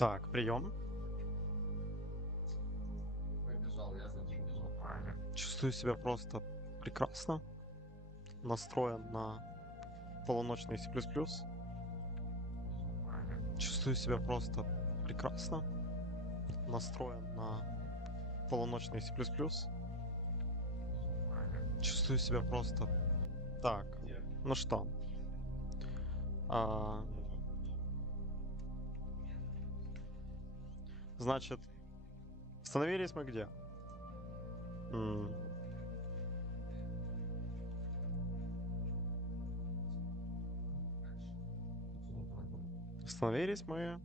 Так, прием. Побежал, я за ним бежал, правильно. Чувствую себя просто прекрасно. Настроен на полуночный C++. Чувствую себя просто прекрасно. Настроен на полуночный C++. Чувствую себя просто... Так, ну что? Значит, остановились мы где? Остановились мы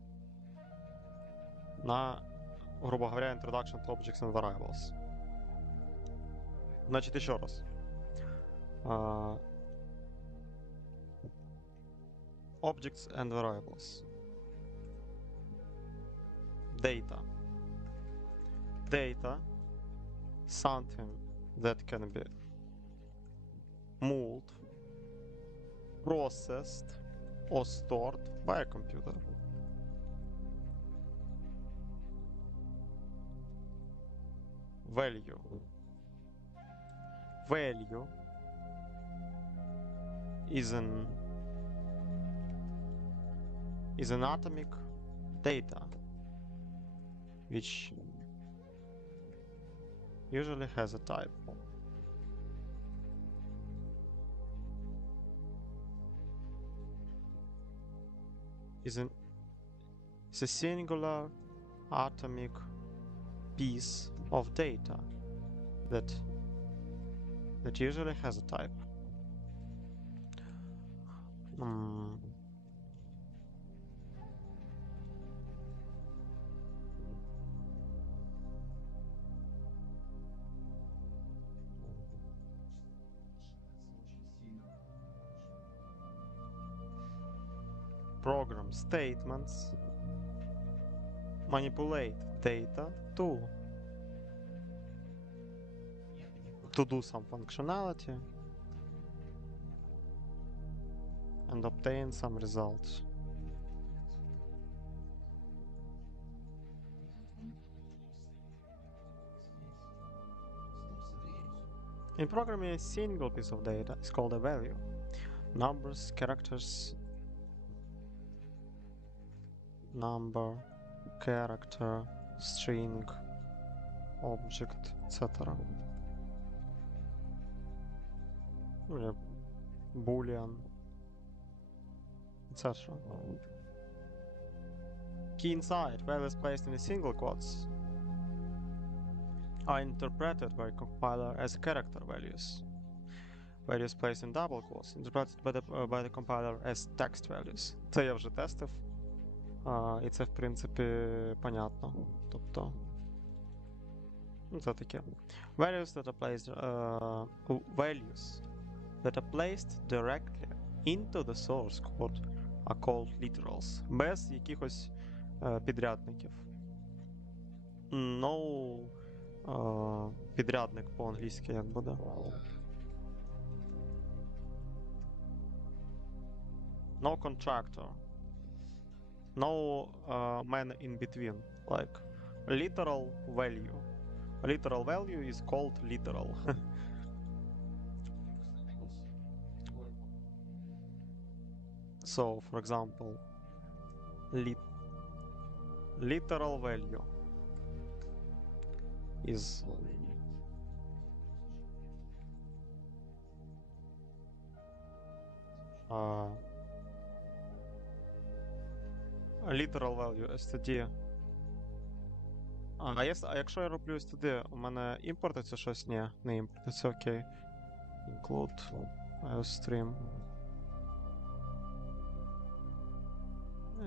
на, грубо говоря, Introduction to Objects and Variables. Значит, еще раз. Objects and Variables. Data. Data, something that can be moved, processed, or stored by a computer. Value. Value is an atomic data which usually has a type. It's a singular atomic piece of data that usually has a type. Program statements manipulate data to do some functionality and obtain some results. In programming, a single piece of data is called a value. Numbers, characters, number, character, string, object, etc. Boolean, etc. Key insight: values placed in a single quotes are interpreted by compiler as character values. Values placed in double quotes interpreted by the compiler as text values. Це я вже тестив. І це, в принципі, понятно. Тобто, це таке. Values that are placed directly into the source code are called literals. Без якихось підрядників. No підрядник по-англійськи як буде. No contractor. No man in between. Like literal value. Literal value is called literal. So, for example, literal value is literal value std. А якщо я роблю std, у мене імпортиться щось? Ні, не імпортиться, окей. Include stream.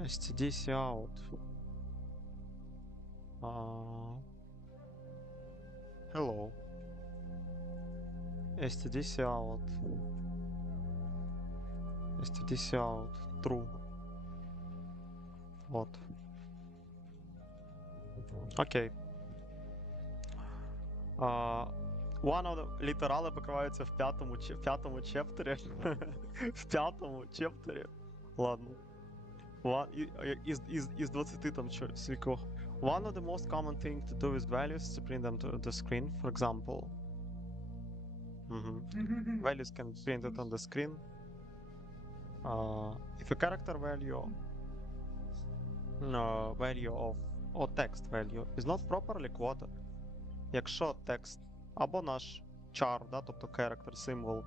std cout. Hello. std cout. std cout. True. Вот. Окей. One of the літерали покриваються в п'ятому чептері. В п'ятому чептері. Ладно. Із 20 там кількох. One of the most common thing to do with values is to print them to the screen, for example. Values can be printed on the screen. If a character value of or text value is not properly quoted, якщо текст або наш char, да, тобто character symbol,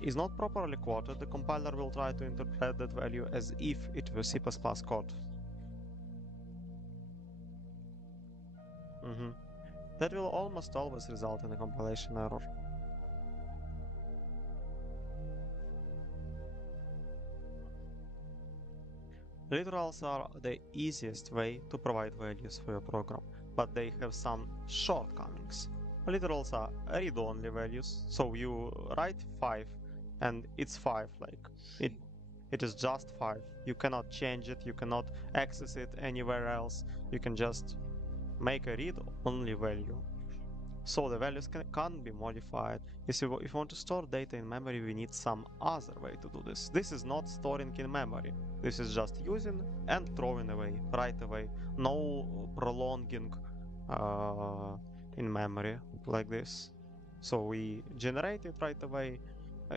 is not properly quoted, the compiler will try to interpret that value as if it were C++ code. That will almost always result in a compilation error. Literals are the easiest way to provide values for your program, but they have some shortcomings. Literals are read-only values, so you write 5 and it's 5, like it is just 5. You cannot change it, you cannot access it anywhere else, you can just make a read-only value. So the values can't be modified. If you want to store data in memory, we need some other way to do this. This is not storing in memory. This is just using and throwing away right away. No prolonging in memory like this. So we generate it right away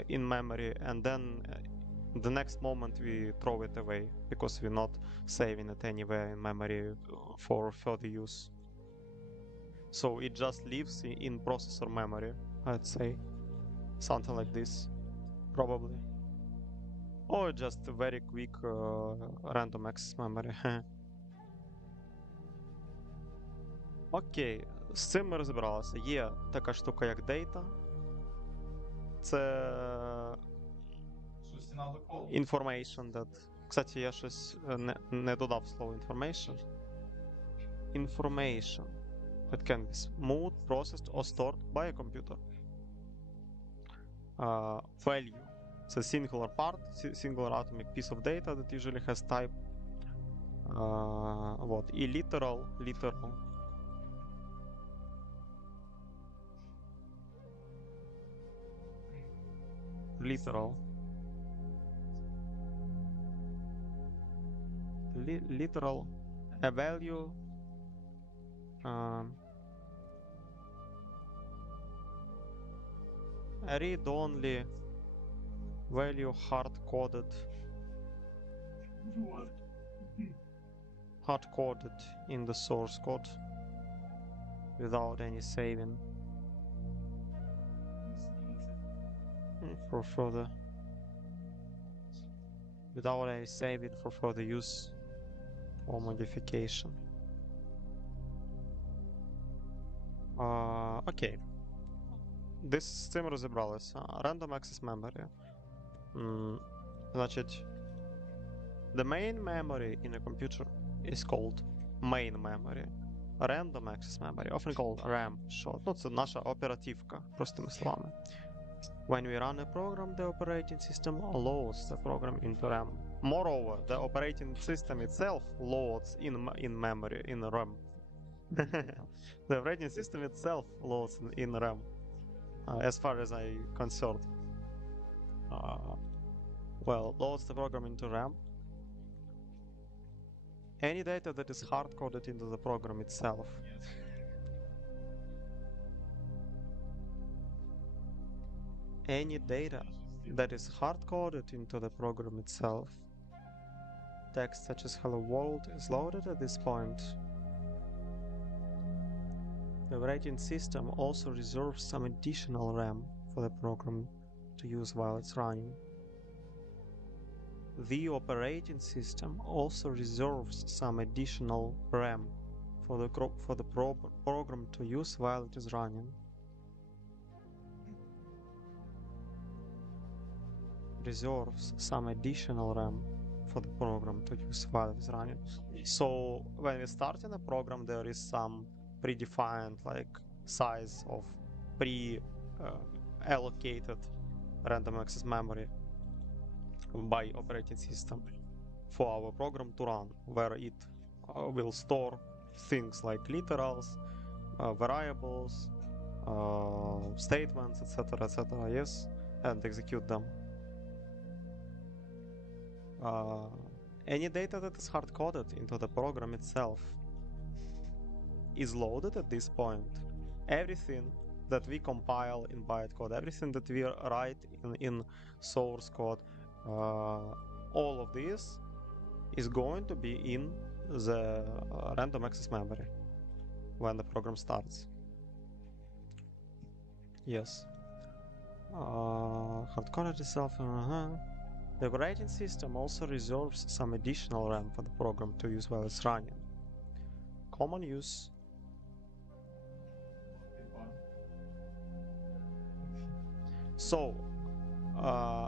in memory, and then the next moment we throw it away because we're not saving it anywhere in memory for further use. So it just lives in processor memory, I'd say. Something like this, probably. Or just a very quick random access memory. Окей, з цим ми розібралися. Є така штука, як data. Це information that... Кстати, я щось не додав слово information. Information that can be moved, processed or stored by a computer. Value. It's a singular part, singular atomic piece of data that usually has type. Вот. И literal. Literal. A value. A read-only value hard-coded in the source code without any saving for further use or modification. Okay. З цим розібралися. Random access memory. Значить, the main memory in a computer is called main memory. Random access memory, often called RAM short. Ну, це наша оперативка, простими словами. When we run a program, the operating system loads the program into RAM. Moreover, the operating system itself loads in memory, in RAM. The operating system itself loads in RAM. As far as I'm concerned. Loads the program into RAM. Any data that is hard-coded into the program itself. Any data that is hard-coded into the program itself. Text such as hello world is loaded at this point. The operating system also reserves some additional RAM for the program to use while it's running. The operating system also reserves some additional RAM for the program to use while it is running. Reserves some additional RAM for the program to use while it is running. So when we start in a program, there is some predefined like size of allocated random access memory by operating system for our program to run, where it will store things like literals, variables, statements, etc., yes, and execute them. uh, any data that is hard-coded into the program itself is loaded at this point. Everything that we compile in bytecode, everything that we write in source code, all of this is going to be in the random access memory when the program starts. Yes. Hard-coded itself. The operating system also reserves some additional RAM for the program to use while it's running. Common use. So,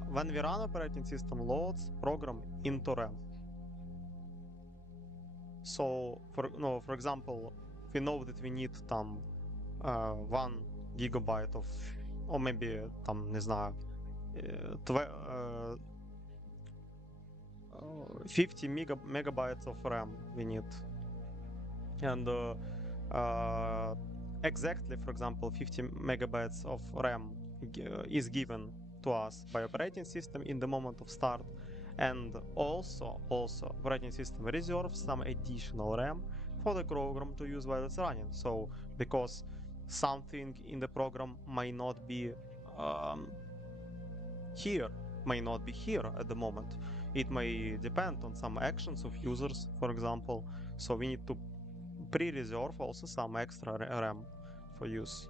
when we run operating system loads program into RAM. So, for example, we know that we need 1 gigabyte of, or maybe не знаю, 50 megabytes of RAM we need. And exactly, for example, 50 megabytes of RAM is given to us by operating system in the moment of start. And also operating system reserves some additional RAM for the program to use while it's running. So because something in the program might not be here, at the moment. It may depend on some actions of users, for example. So we need to pre-reserve also some extra RAM for use.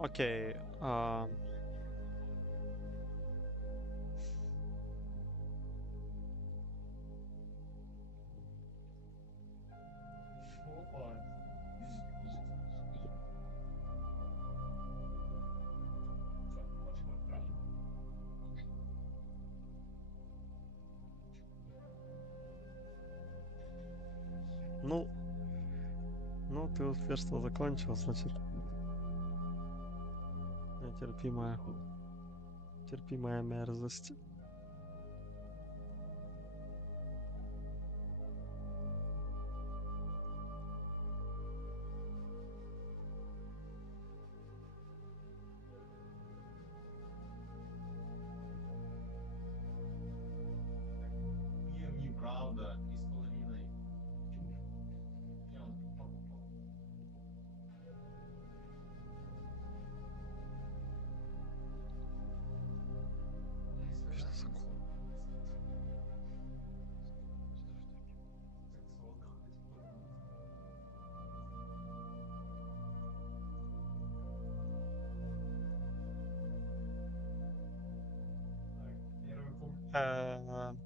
Okay. Ну, ты утверждал, закончил, значит, терпимая мерзость. Правда, 3,5.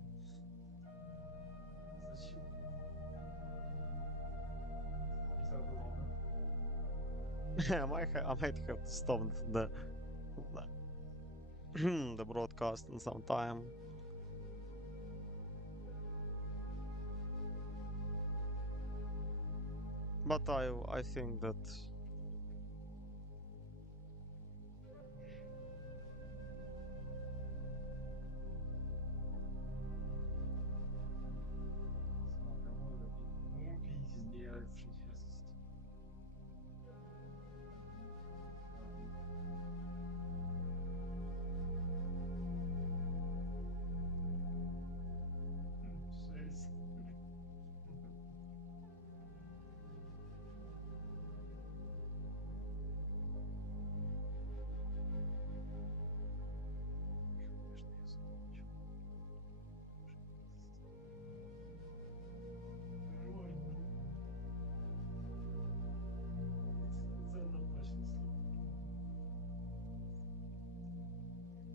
I might have to stop the broadcast in some time. But I think that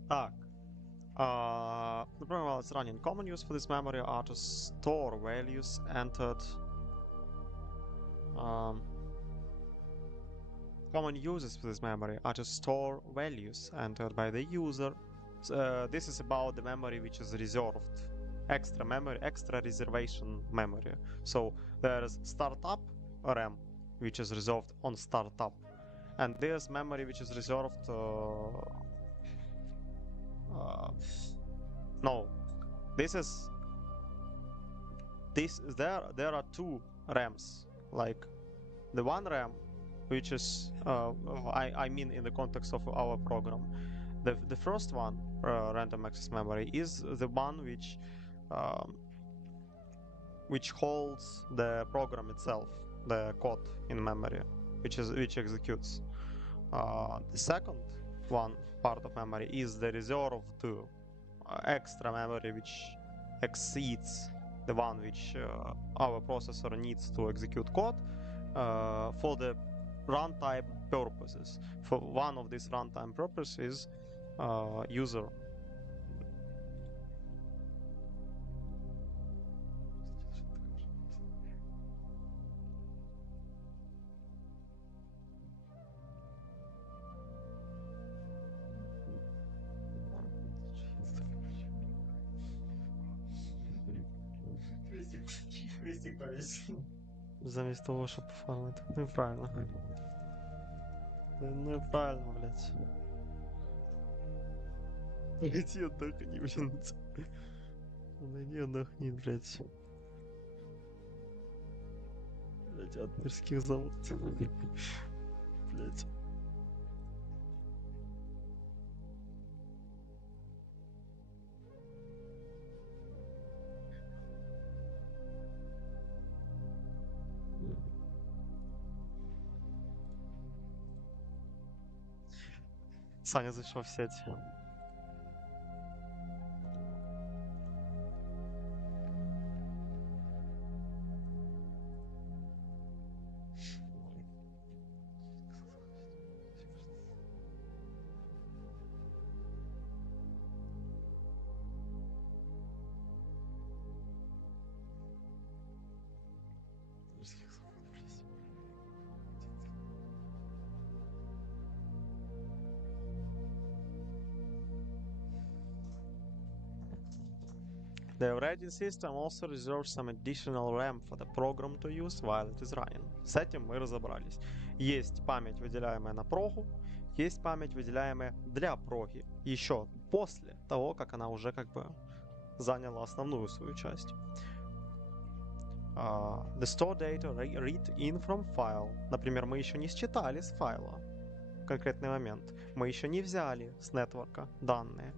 так. The program while it's running. Common use for this memory are to store values entered. Common uses for this memory are to store values entered by the user. This is about the memory which is reserved, extra memory, extra reservation memory. So there's startup RAM, which is reserved on startup, and there's memory which is reserved. No, this there are two RAMs, like the one RAM, which is I mean in the context of our program, the first one, random access memory, is the one um, which holds the program itself, the code in memory, which executes. The second one part of memory is the reserved extra memory, which exceeds the one which our processor needs to execute code for the runtime purposes. For one of these runtime purposes, user. Крестик повесил. Заместо того, чтобы пофармить. Ну и правильно. Ну и правильно, блядь. Иди отдохни, блядь. Иди отдохни, блядь. Блядь, от мирских зовут. Блядь. Саня зашел в сеть. The operating system also reserves some additional RAM for the program to use while it is running. С этим мы разобрались. Есть память, выделяемая на прогу, есть память, выделяемая для проги. Еще после того, как она уже как бы заняла основную свою часть. The store data read in from file. Например, мы еще не считали с файла в конкретный момент. Мы еще не взяли с нетворка данные.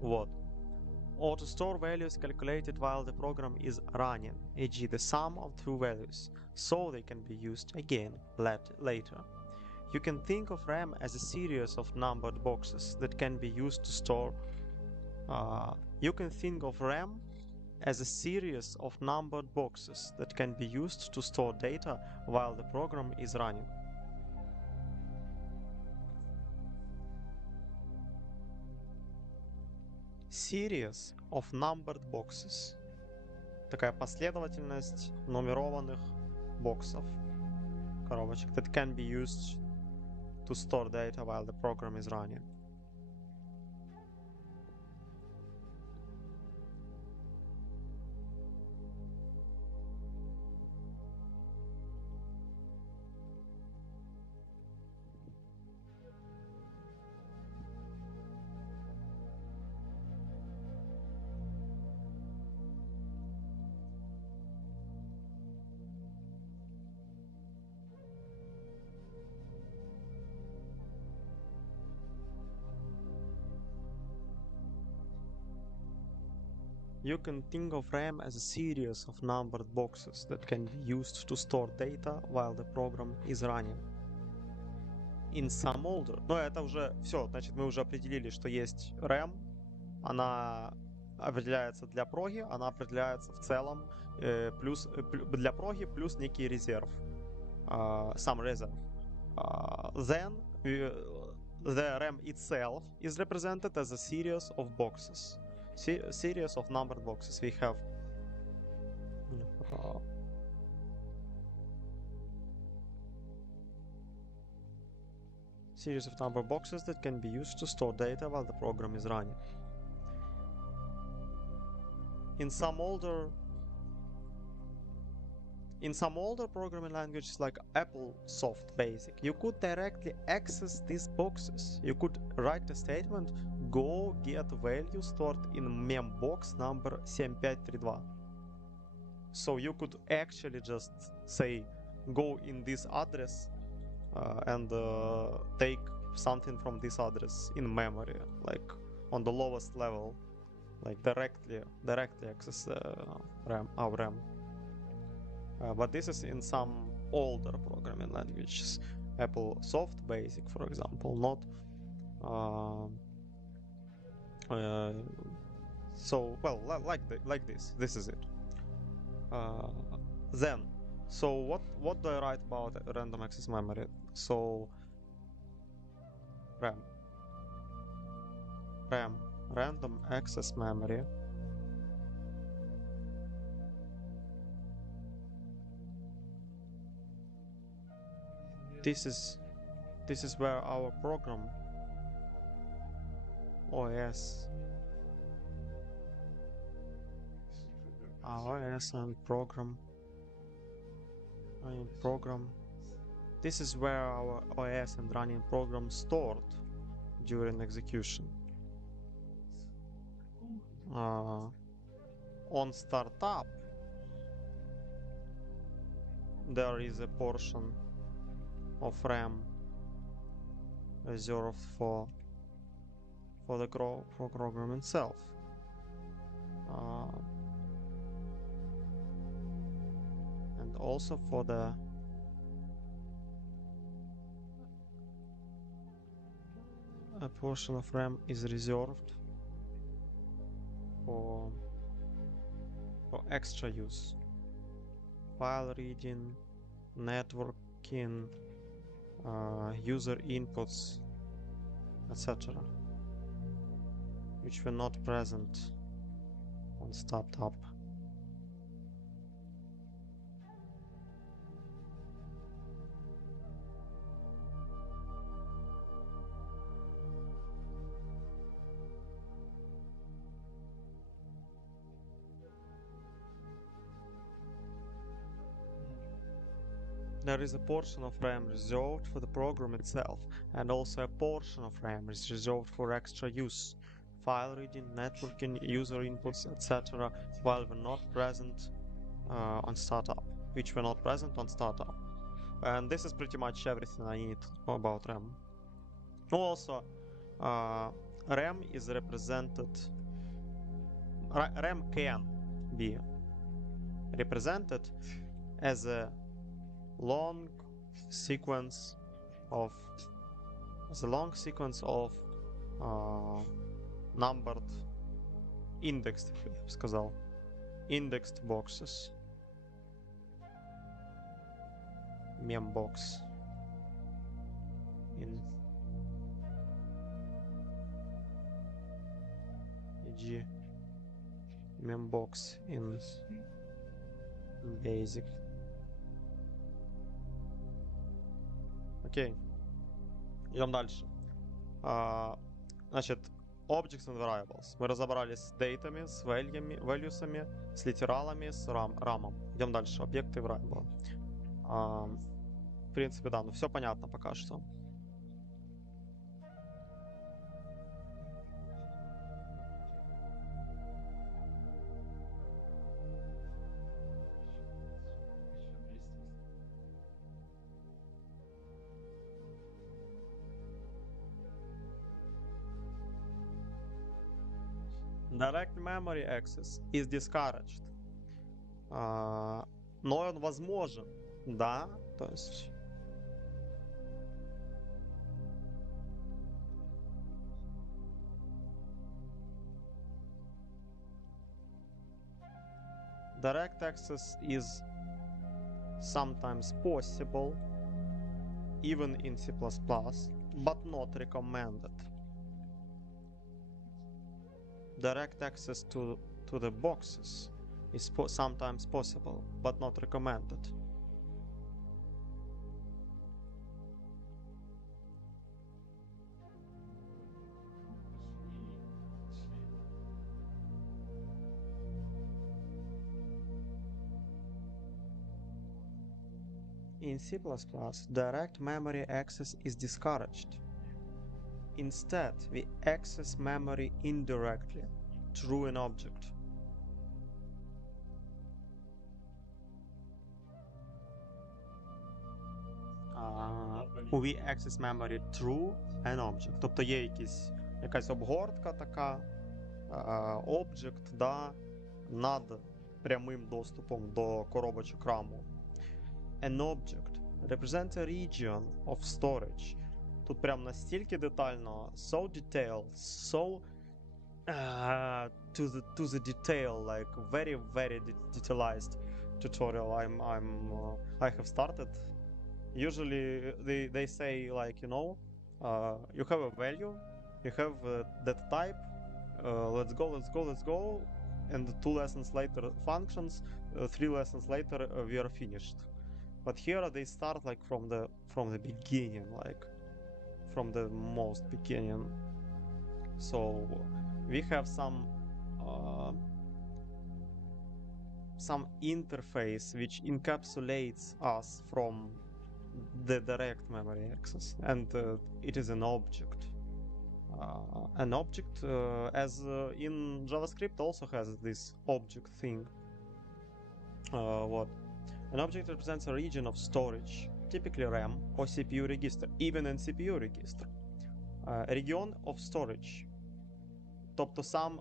Вот. Or to store values calculated while the program is running, e.g. the sum of two values, so they can be used again later. You can think of RAM as a series of numbered boxes that can be used to store. You can think of RAM as a series of numbered boxes that can be used to store data while the program is running. Series of numbered boxes. Такая последовательность нумерованных боксов, коробочек, that can be used to store data while the program is running. You can think of RAM as a series of numbered boxes that can be used to store data while the program is running. In some older... Но это уже все, значит, мы уже определили, что есть RAM, она определяется для проги, она определяется в целом плюс для проги плюс некий резерв, сам резерв. Then the RAM itself is represented as a series of boxes. Series of numbered boxes. We have series of numbered boxes that can be used to store data while the program is running. In some older programming languages like Apple Soft Basic, you could directly access these boxes. You could write a statement go get value stored in membox number 7532. So you could actually just say go in this address and take something from this address in memory, like on the lowest level, like directly access our RAM. But this is in some older programming languages, Apple Soft Basic, for example, not. So well, like this. This is it. Then, so what do I write about random access memory? So RAM, random access memory. This is where our program OS and program this is where our OS and running program stored during execution. On startup there is a portion of RAM reserved for the program itself. And also for the a portion of RAM is reserved for extra use, file reading, networking, user inputs, etc., which were not present on startup. There is a portion of RAM reserved for the program itself, and also a portion of RAM is reserved for extra use, file reading, networking, user inputs, etc., which were not present on startup. And this is pretty much everything I need about RAM. Also, RAM is represented. RAM can be represented as a long sequence of numbered indexed boxes. Membox in e.g. membox in basic. Окей. Идем дальше. Значит, objects and variables. Мы разобрались с дейтами, с values'ами, с литералами, с рамом. Идем дальше. Объекты и variable. В принципе, да, ну все понятно пока что. Direct memory access is discouraged. Но он возможен, да, то есть... Direct access is sometimes possible, even in C++, but not recommended. Direct access to the boxes is sometimes possible, but not recommended. In C++, direct memory access is discouraged. Instead, we access memory indirectly through an object. We access memory through an object. Тобто є якась обгортка така, object, да, над прямим доступом до коробочок раму. An object represents a region of storage. Тут прям настільки детально, so detailed, so to the detail, like very detailed tutorial I have started. Usually they say, like, you have a value, you have that type, let's go, and 2 lessons later functions, 3 lessons later we are finished. But here they start like from the beginning, like from the most beginning. So we have some interface which encapsulates us from the direct memory access, and it is an object. An object, as in JavaScript, also has this object thing. What? An object represents a region of storage, typically RAM or CPU register, even in CPU register. Region of storage. Тобто сам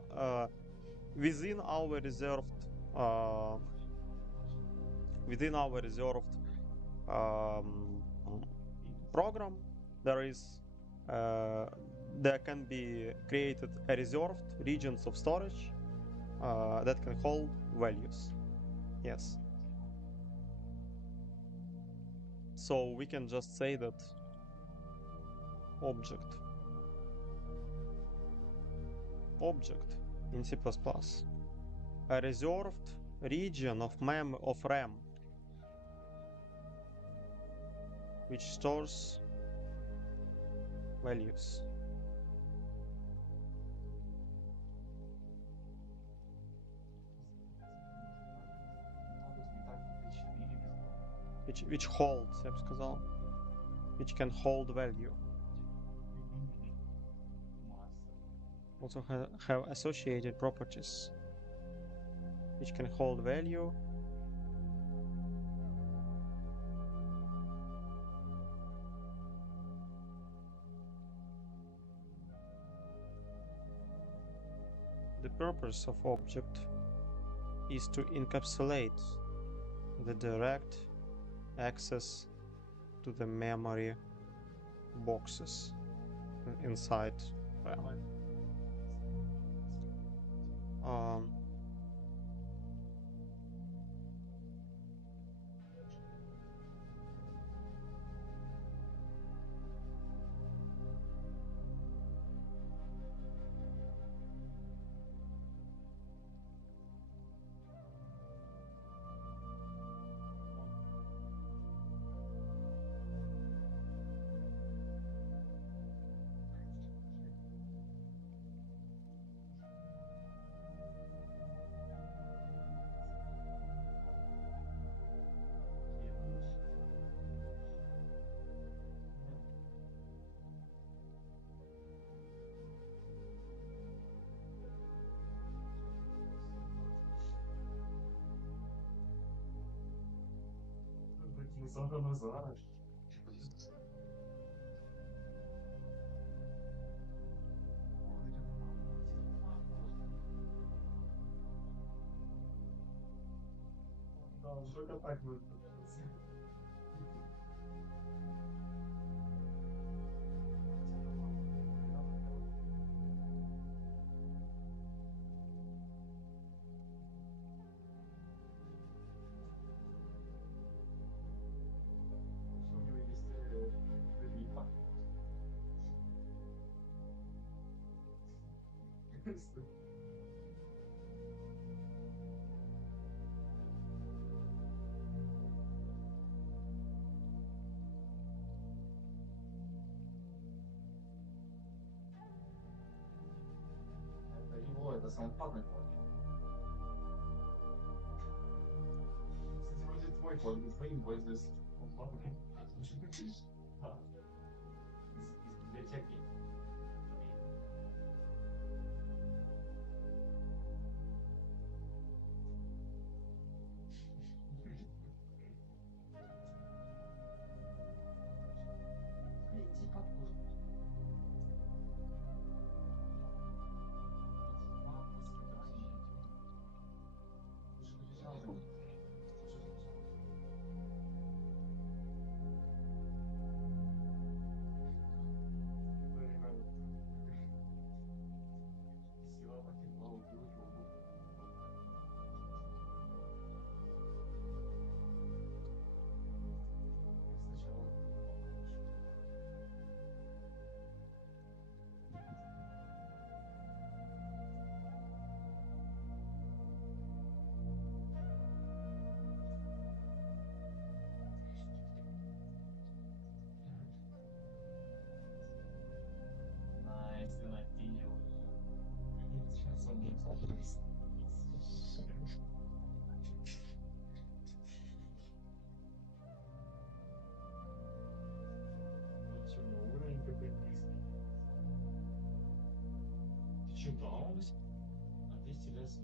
within our reserved program, there can be created a reserved regions of storage that can hold values. Yes. So we can just say that object in C++, a reserved region of RAM which stores values. Which holds, я бы сказал, which can hold value. Also have associated properties which can hold value. The purpose of object is to encapsulate the direct access to the memory boxes inside RAM. Только так будет. Это его, это саундпад код. Кстати, вроде твой код, не твоим пользуюсь. Да. Из библиотеки. down, and this lesson.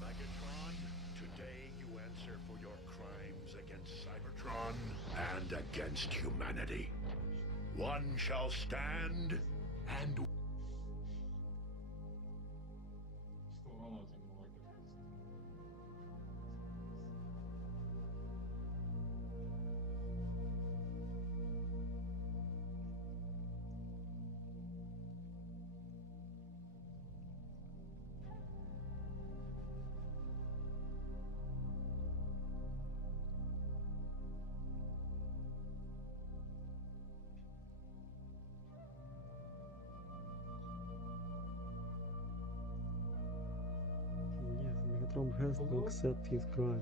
Megatron, today you answer for your crimes against Cybertron and against humanity. One shall stand, and Yes, Megatron has to accept his crime.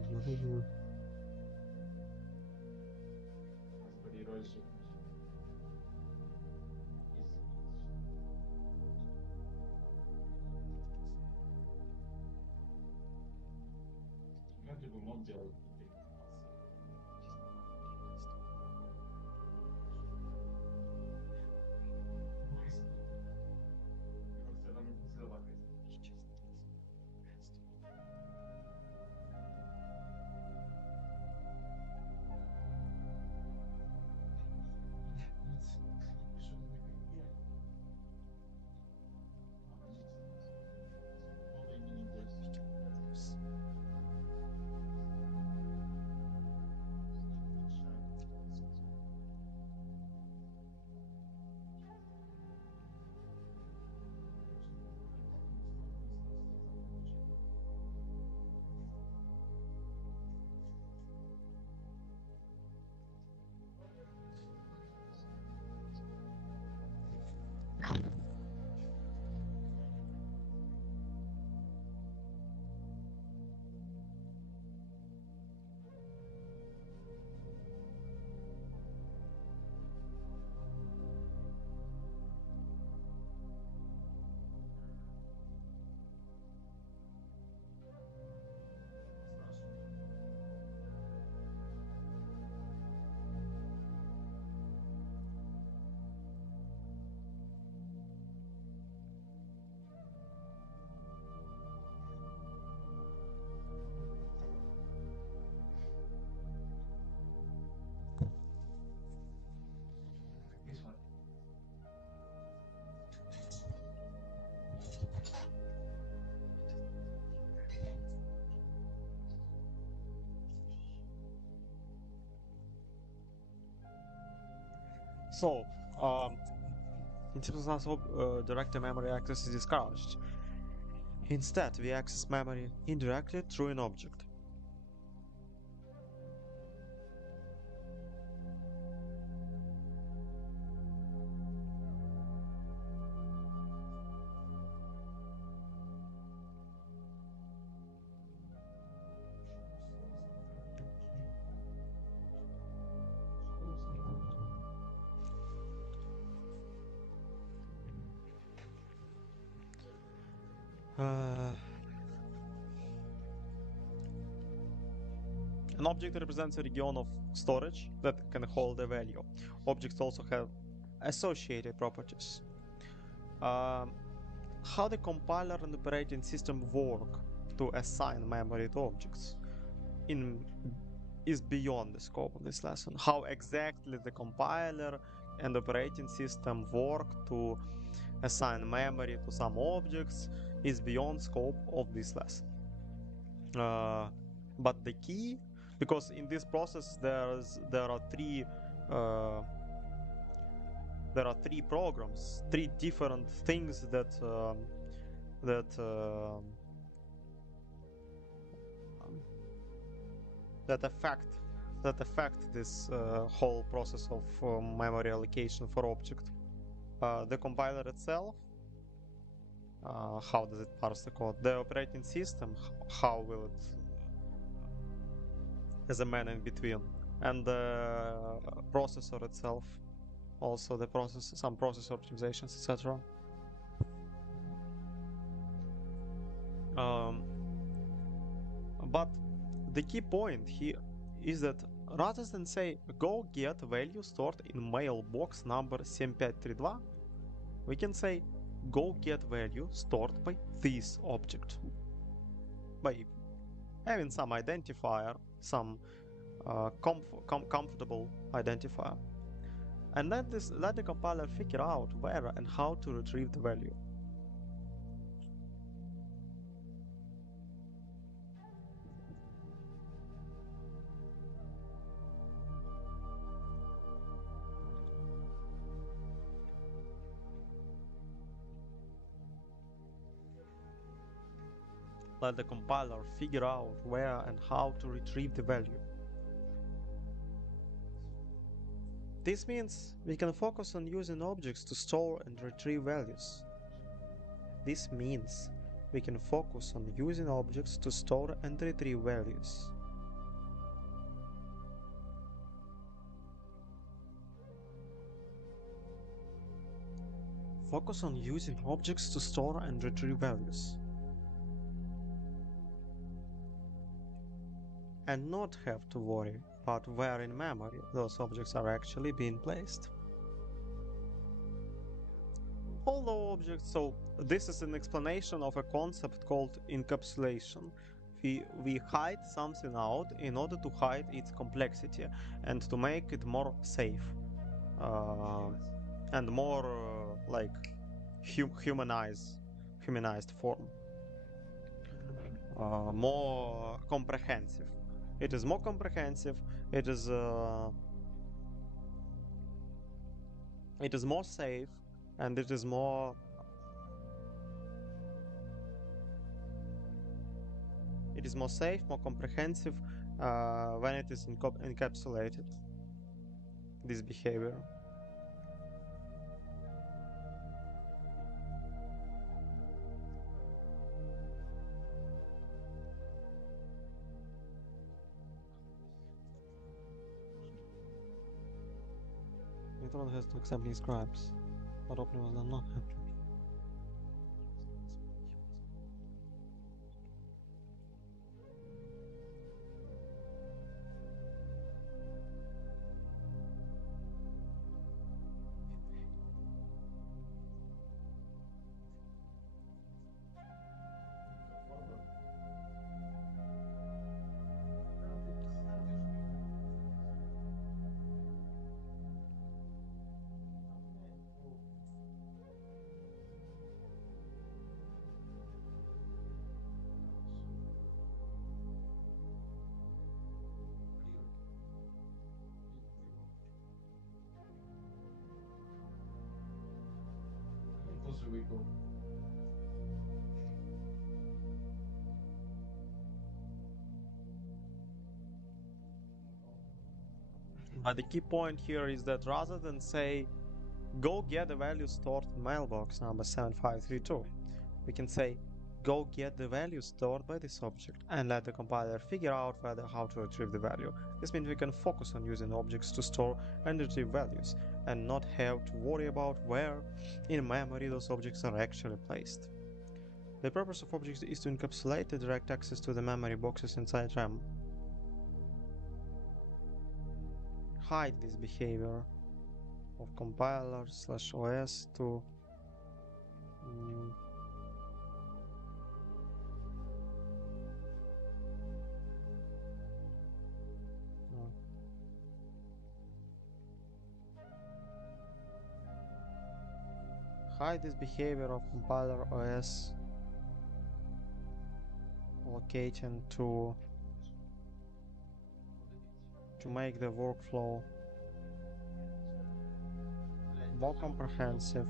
So, in C++, directory memory access is discouraged. Instead, we access memory indirectly through an object. An object represents a region of storage that can hold a value. Objects also have associated properties. How the compiler and operating system work to assign memory to objects is beyond the scope of this lesson. How exactly the compiler and operating system work to assign memory to some objects is beyond scope of this lesson. But the key, because in this process there are three there are three programs, three different things that affect this whole process of memory allocation for object. The compiler itself, how does it parse the code? The operating system, how will it as a man in between, and the processor itself, also the process, some processor optimizations, etc. But the key point here is that rather than say go get value stored in mailbox number 7532, we can say go get value stored by this object, by having some identifier, some comfortable identifier, and let the compiler figure out where and how to retrieve the value. Let the compiler figure out where and how to retrieve the value. This means we can focus on using objects to store and retrieve values. This means we can focus on using objects to store and retrieve values. Focus on using objects to store and retrieve values. And not have to worry about where in memory those objects are actually being placed. Although objects, so this is an explanation of a concept called encapsulation. We hide something out in order to hide its complexity and to make it more safe and more like humanized form, more comprehensive. It is more comprehensive. It is more safe, and it is more safe, more comprehensive when it is encapsulated. This behavior. It has to accept these scribes, but opening was not happening. But the key point here is that rather than say go get the value stored in mailbox number 7532, we can say go get the value stored by this object and let the compiler figure out how to retrieve the value. This means we can focus on using objects to store and retrieve values and not have to worry about where in memory those objects are actually placed. The purpose of objects is to encapsulate the direct access to the memory boxes inside RAM. Hide this behavior of compiler /OS to hide this behavior of compiler OS allocating to make the workflow more comprehensive,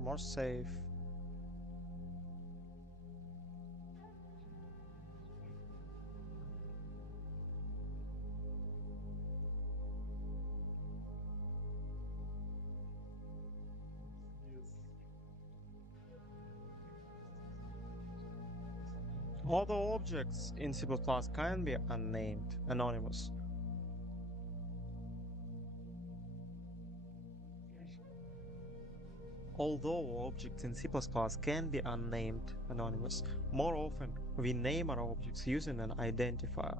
more safe. Although objects in C++ can be unnamed, anonymous. Although objects in C++ can be unnamed, anonymous, more often we name our objects using an identifier.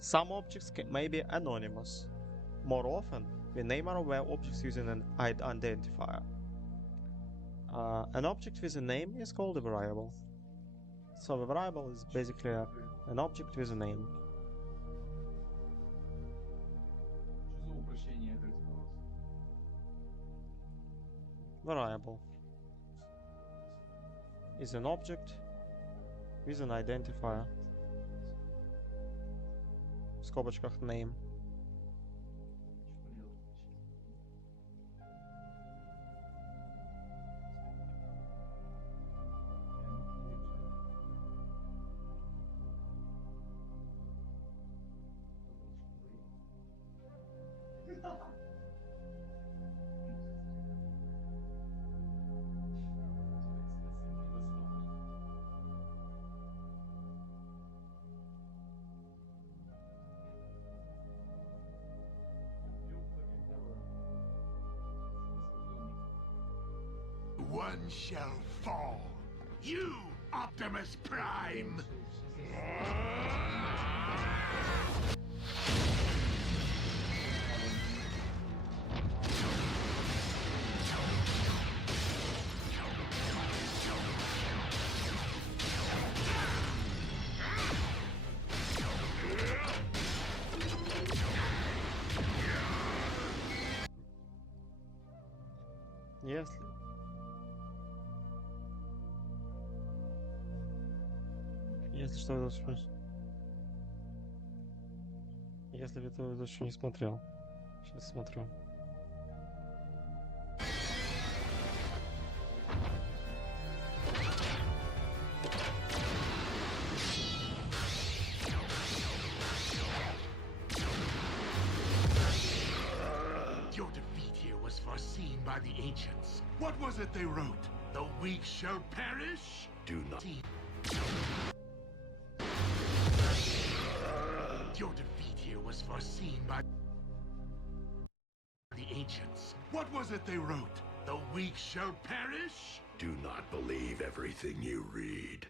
Some objects may be anonymous. More often, we name our objects using an identifier. An object with a name is called a variable. So a variable is basically an object with a name. Что за упрощение это исполнилось? Variable is an object with an identifier. В скобочках name. One shall fall. You, Optimus Prime! Если что, если ты это еще не смотрел. Сейчас смотрю. Your defeat here was foreseen by the ancients. What was it they wrote? The weak shall perish? Do not see. Your defeat here was foreseen by the ancients. What was it they wrote? The weak shall perish? Do not believe everything you read.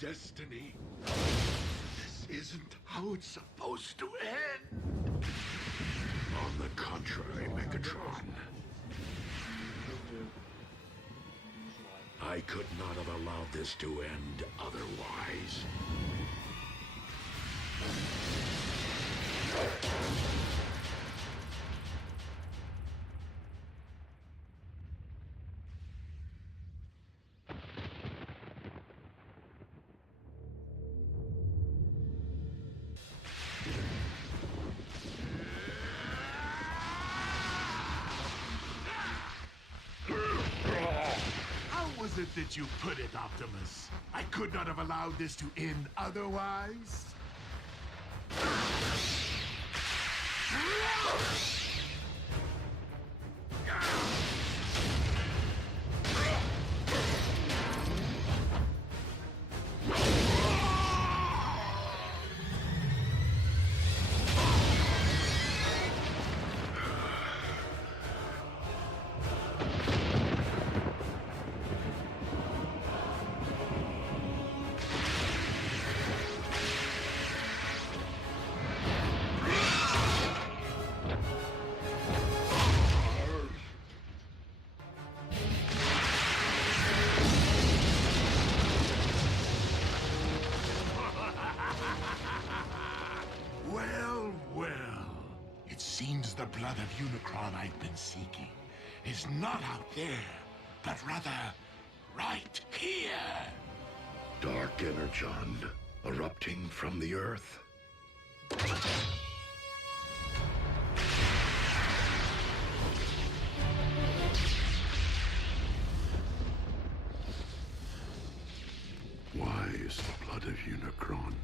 Destiny. This isn't how it's supposed to end. On the contrary, Megatron. I could not have allowed this to end otherwise. it that you put it, Optimus? I could not have allowed this to end otherwise. Well, well. It seems the blood of Unicron I've been seeking is not out there, but rather right here. Dark energon erupting from the earth. Why is the blood of Unicron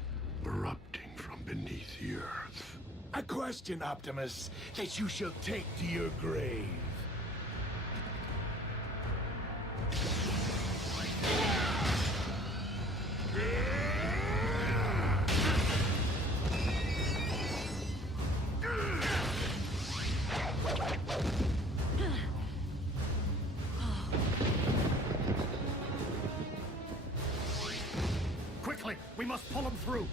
erupting from beneath the earth? A question, Optimus, that you shall take to your grave. Quickly, we must pull him through.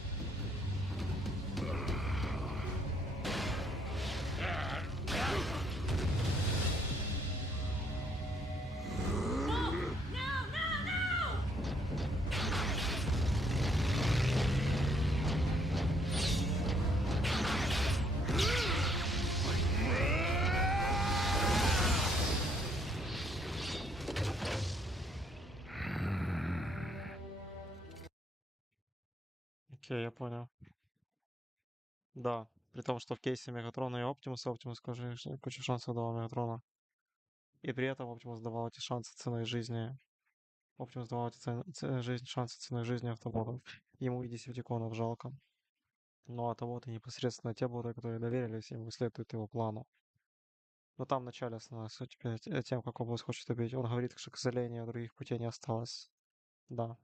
Окей, я понял. Да, при том, что в кейсе Мегатрона и Оптимуса, Оптимус кучу шансов давал Мегатрона. И при этом Оптимус давал эти шансы ценой жизни. Оптимус давал эти шансы ценой жизни автоботов. Ему и десептиконов жалко. Но автоботы непосредственно те боты, которые доверились ему и следуют его плану. Но там в начале основная суть перед тем, как Оптимус хочет убить. Он говорит, что, к сожалению, других путей не осталось. Да.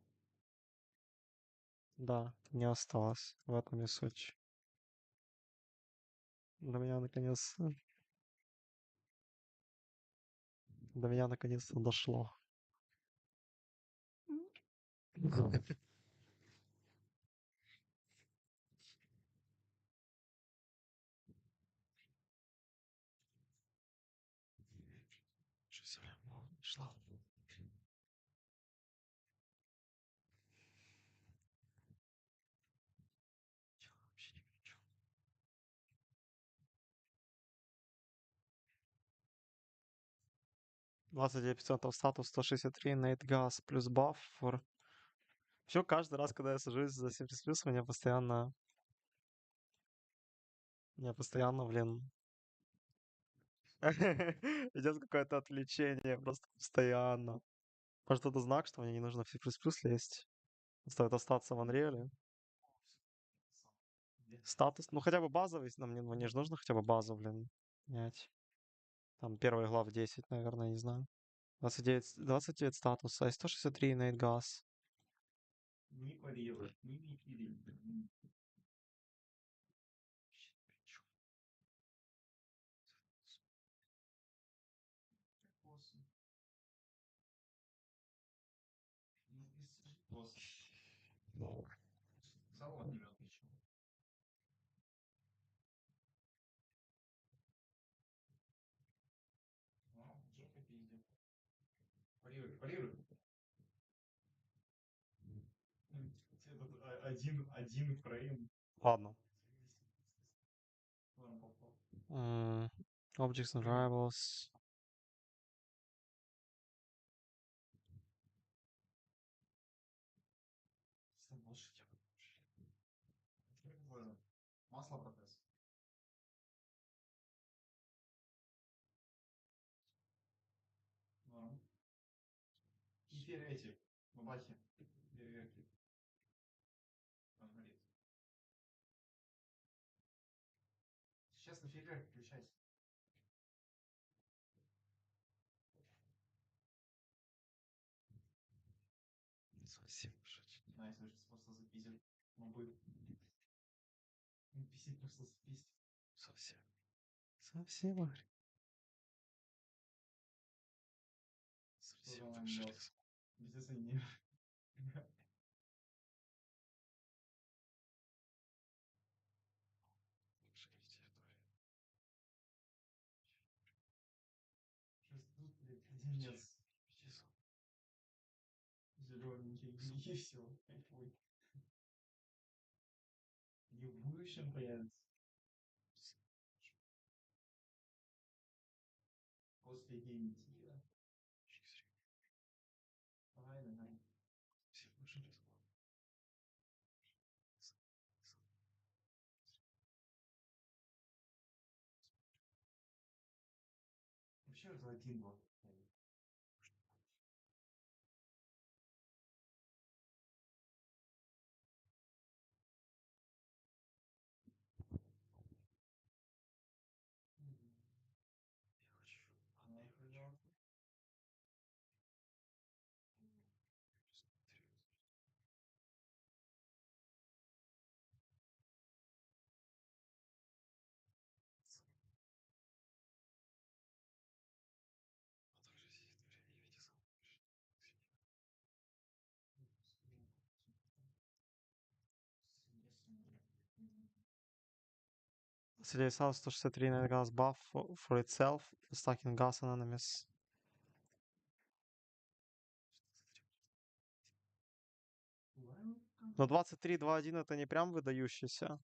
Да, не осталось. В этом и суть. До меня наконец... До меня наконец-то дошло. Что шла. Вообще не хочу. 29% статус, 163, Nate Gas плюс баф. Все, каждый раз, когда я сажусь за C++, у меня постоянно, блин, идет какое-то отвлечение, просто постоянно. Может, это знак, что мне не нужно в C++ лезть? Стоит остаться в Unreal. Статус, ну хотя бы базовый, мне же нужно хотя бы базу, блин, менять. Там первый глав 10, наверное, не знаю. 29 статуса и 163 Nate Gas. Не парируй, не кидай. Салон не отвечу. Жопа пиздец. Парируй, парируй. Этот один фрейм. Ладно. Ладно, попал. Objects and variables. Масло протез. Норм. эфире эти бабахи. Фейерверки. Он говорит. Сейчас на фейерверк включайся. Совсем шутить. А если сейчас просто запиздил, могу писать просто запиздить. Совсем. Совсем, говорит. Совсем Что выжили. без извинения. Сейчас тут, блядь, леденец. Зелененький, и все. Кайфуй. И в будущем появится. После геймитива. Правильно. Совсем выжили. Вообще за один год. Я хочу. Нахрена? А также здесь время не видите сам. Today South 163 net gas buff for itself, stacking gas anonymous. Но 23.2.1 это не прям выдающийся.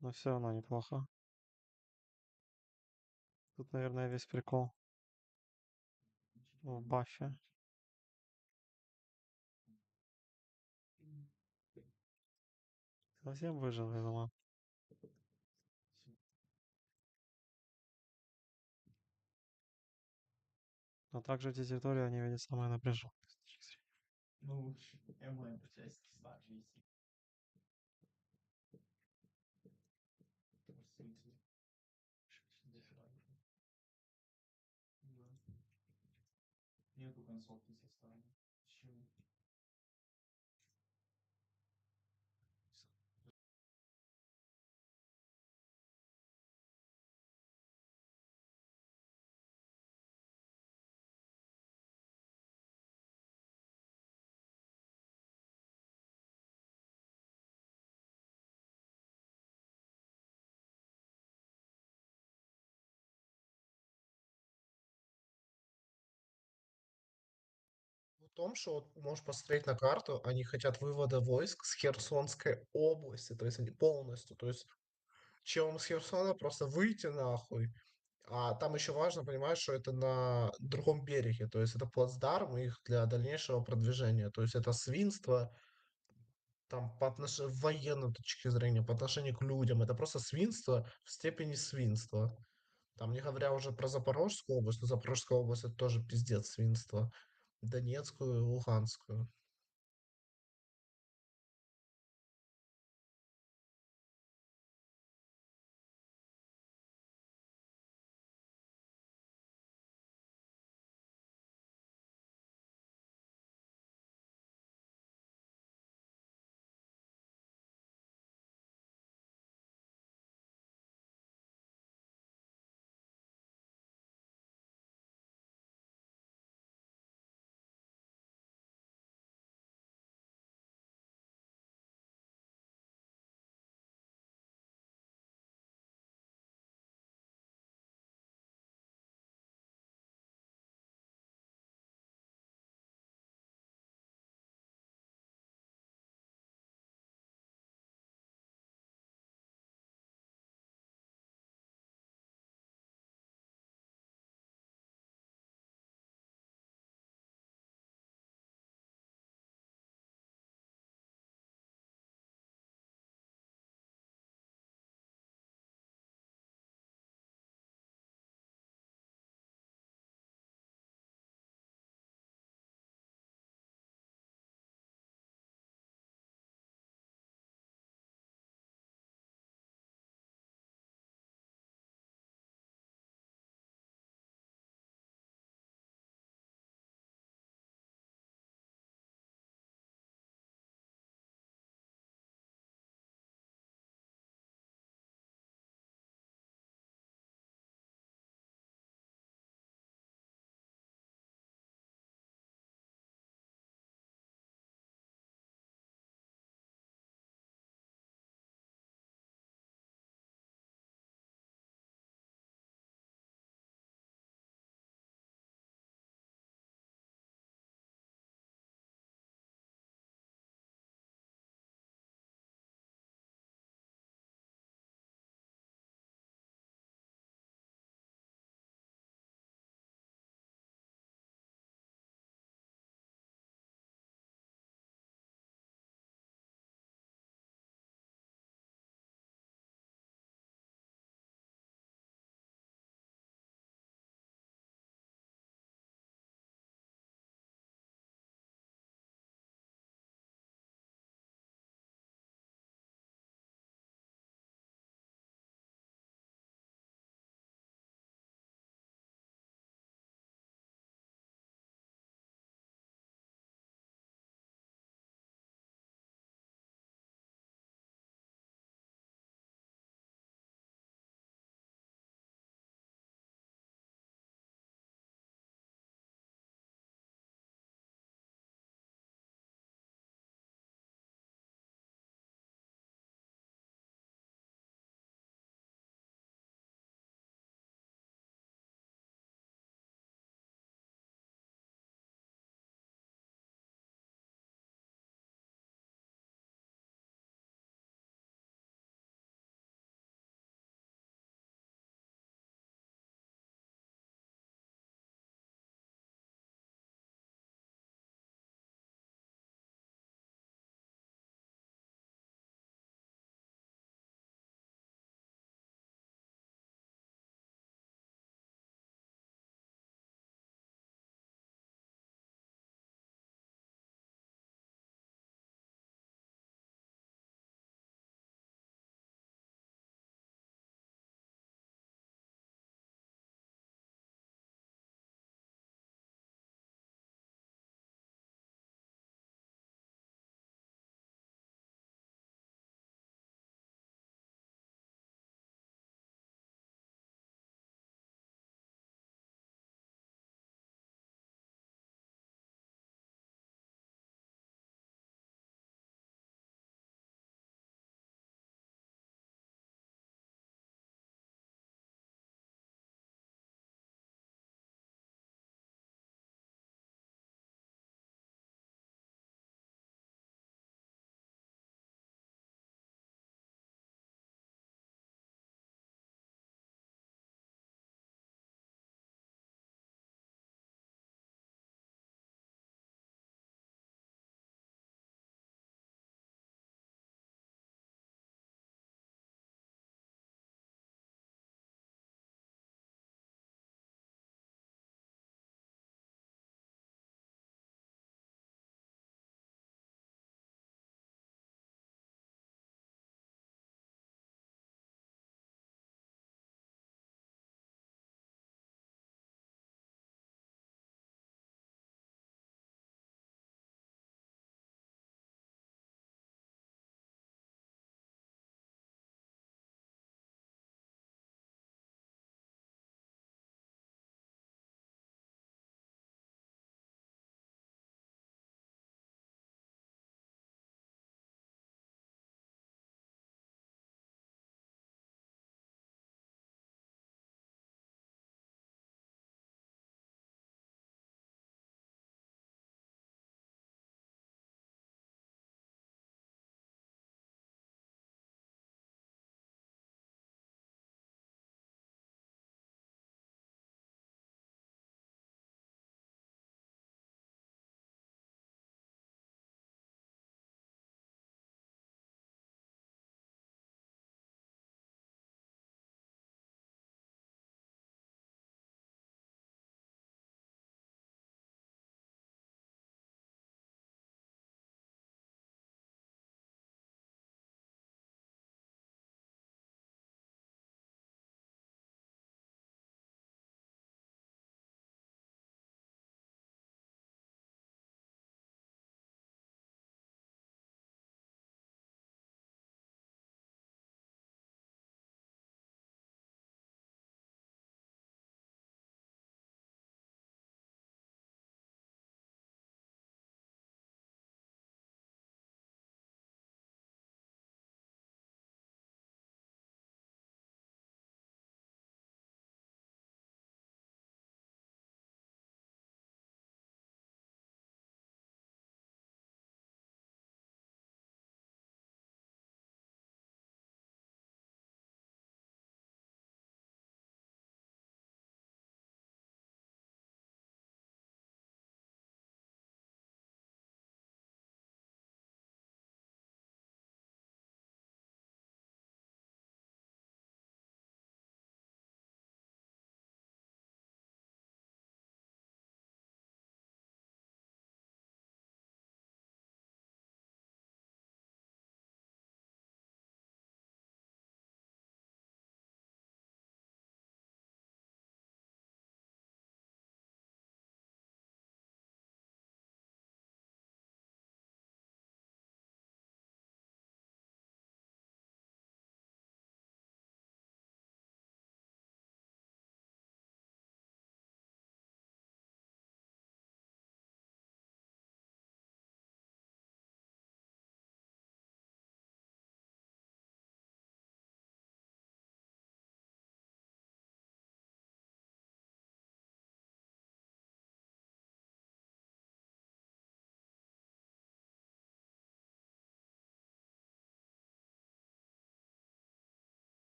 Но все равно неплохо. Тут, наверное, весь прикол в бафе. Совсем выжил, я думаю. Но также эти территории, они видят самые напряженные с точки зрения. Ну, ММ по части старше идти. Нету концовки состава. Почему? В том, что вот можешь посмотреть на карту, они хотят вывода войск с Херсонской области, то есть они полностью, то есть челом с Херсона просто выйти нахуй, а там еще важно понимать, что это на другом береге, то есть это плацдарм их для дальнейшего продвижения, то есть это свинство, там по отношению в военной точки зрения, по отношению к людям, это просто свинство в степени свинства. Там не говоря уже про Запорожскую область, но Запорожская область это тоже пиздец свинство. Донецкую, Луганскую.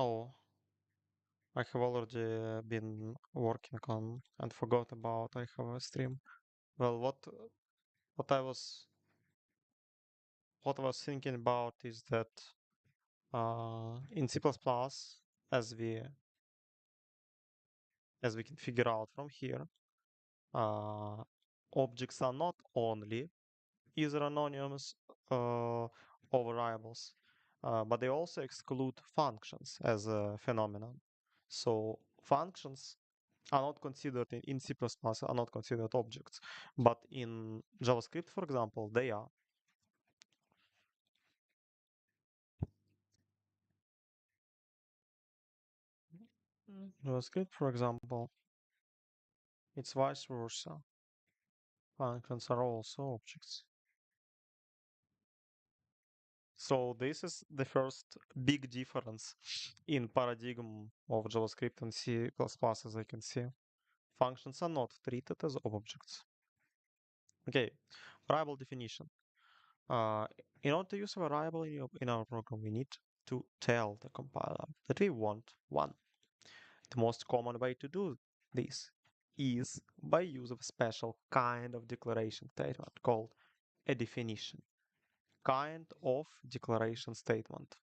Oh, I have already been working on and forgot about I have a stream. Well, what I was what I was thinking about is that in C++, as we as we can figure out from here, uh, objects are not only either anonymous or variables, but they also exclude functions as a phenomenon. So functions are not considered in C++, are not considered objects, but in JavaScript, for example, they are. JavaScript, for example, it's vice versa. Functions are also objects. So this is the first big difference in paradigm of JavaScript and C++, as I can see. Functions are not treated as objects. Okay, variable definition. Uh, in order to use a variable in our program, we need to tell the compiler that we want one. The most common way to do this is by use of a special kind of declaration statement called a definition. Kind of declaration statement.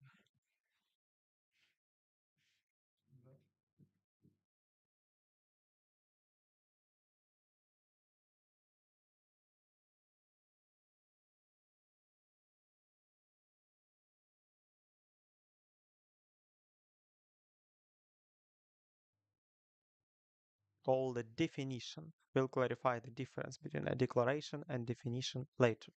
Called a definition. We'll clarify the difference between a declaration and definition later.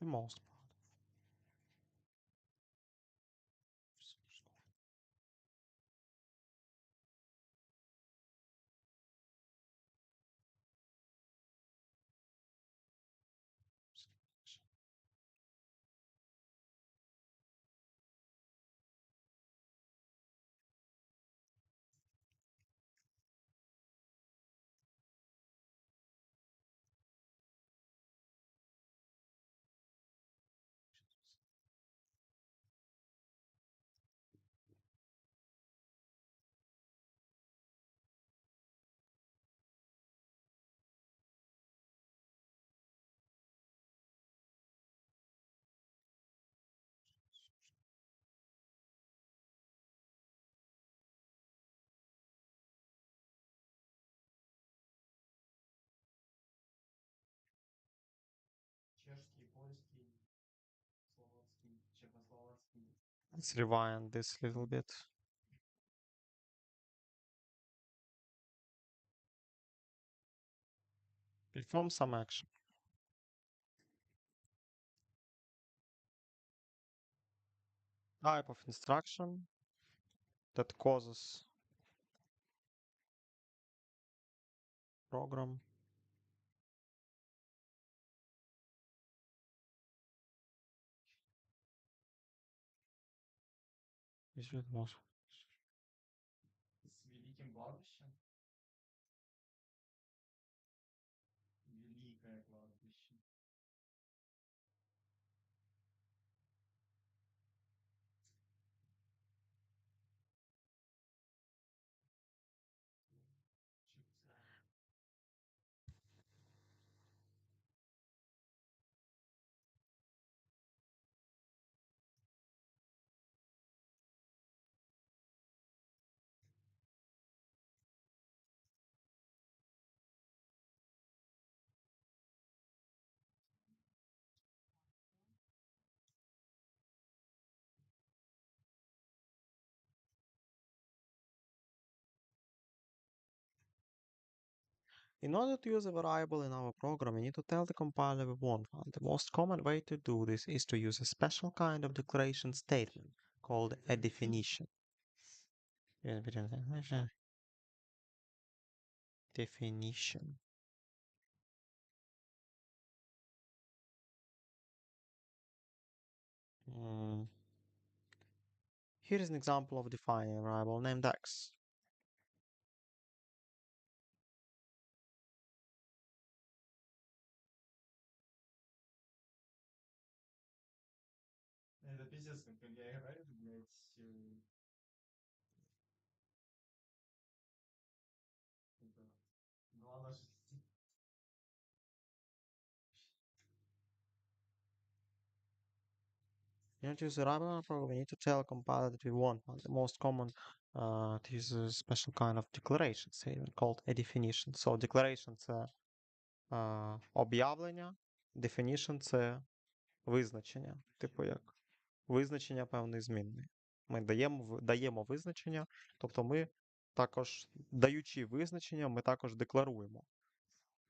The most part. Let's rewind this a little bit. Perform some action. Type of instruction that causes program is with most. С великим кладбищем? Великое кладбище. In order to use a variable in our program, we need to tell the compiler we want one. The most common way to do this is to use a special kind of declaration statement called a definition. Definition. Here is an example of defining a variable named x. Это пиздец, как я играю, блядь, это 2 на 6. In order to use a variable in our program, we need to tell a compiler that we want one. The most common to use a special kind of declaration statement called a definition. So declaration це об'явлення, definition це визначення, типу як визначення певної змінної. Ми даємо визначення, тобто ми також, даючи визначення, ми також декларуємо.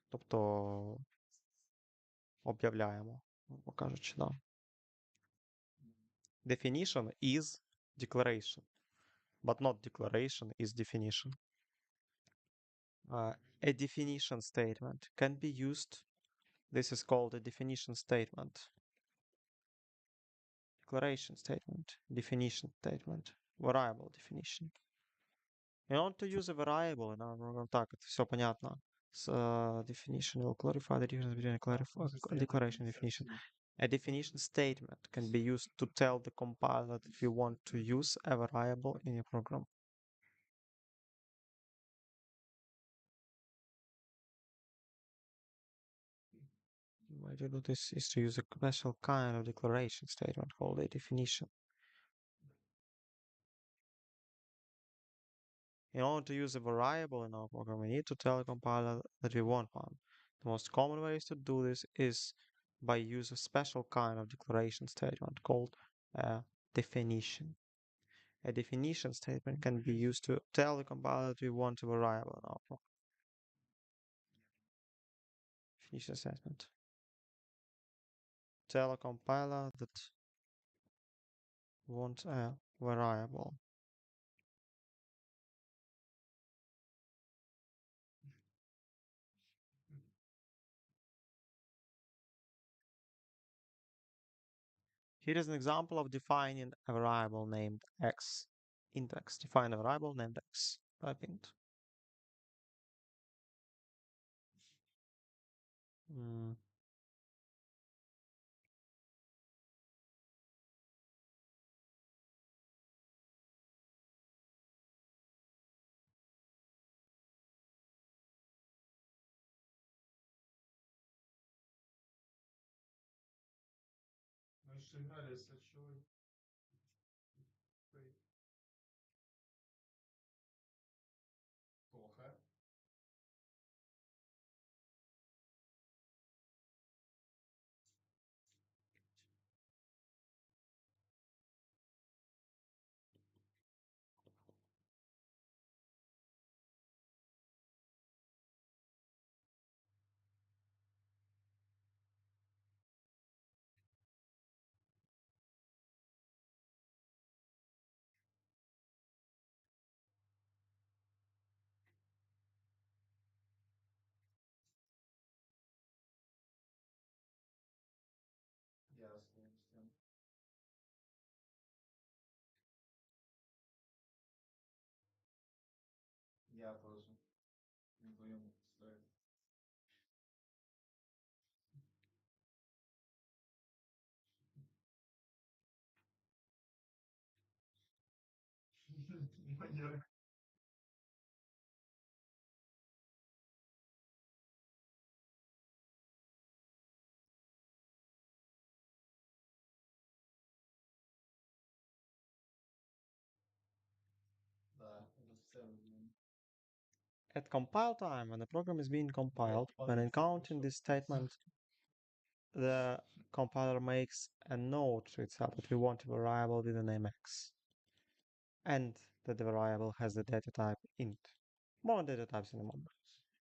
Тобто об'являємо, грубо кажучи, да. Definition is declaration, but not declaration is definition. A definition statement can be used. This is called a definition statement. Declaration statement, definition statement, variable definition. In order to use a variable in our program, так, это все понятно. Definition will clarify the difference between a declaration and definition. A definition statement can be used to tell the compiler that we want to use a variable in a program. The way to do this is to use a special kind of declaration statement called a definition. In order to use a variable in our program, we need to tell the compiler that we want one. The most common ways to do this is by use a special kind of declaration statement called a definition. A definition statement can be used to tell the compiler that we want a variable in our program. Definition statement. Tell a compiler that we want a variable. Here is an example of defining a variable named x. Int x. Define a variable named x. Type int. Мы же играли с Очой. Плохо. Ясно. Я тоже. Не твоему устроить. Маньяк. Да, это в целом. At compile time, when the program is being compiled, when encountering this statement, the compiler makes a note to itself that we want a variable with the name x, and that the variable has the data type int. More data types in a moment.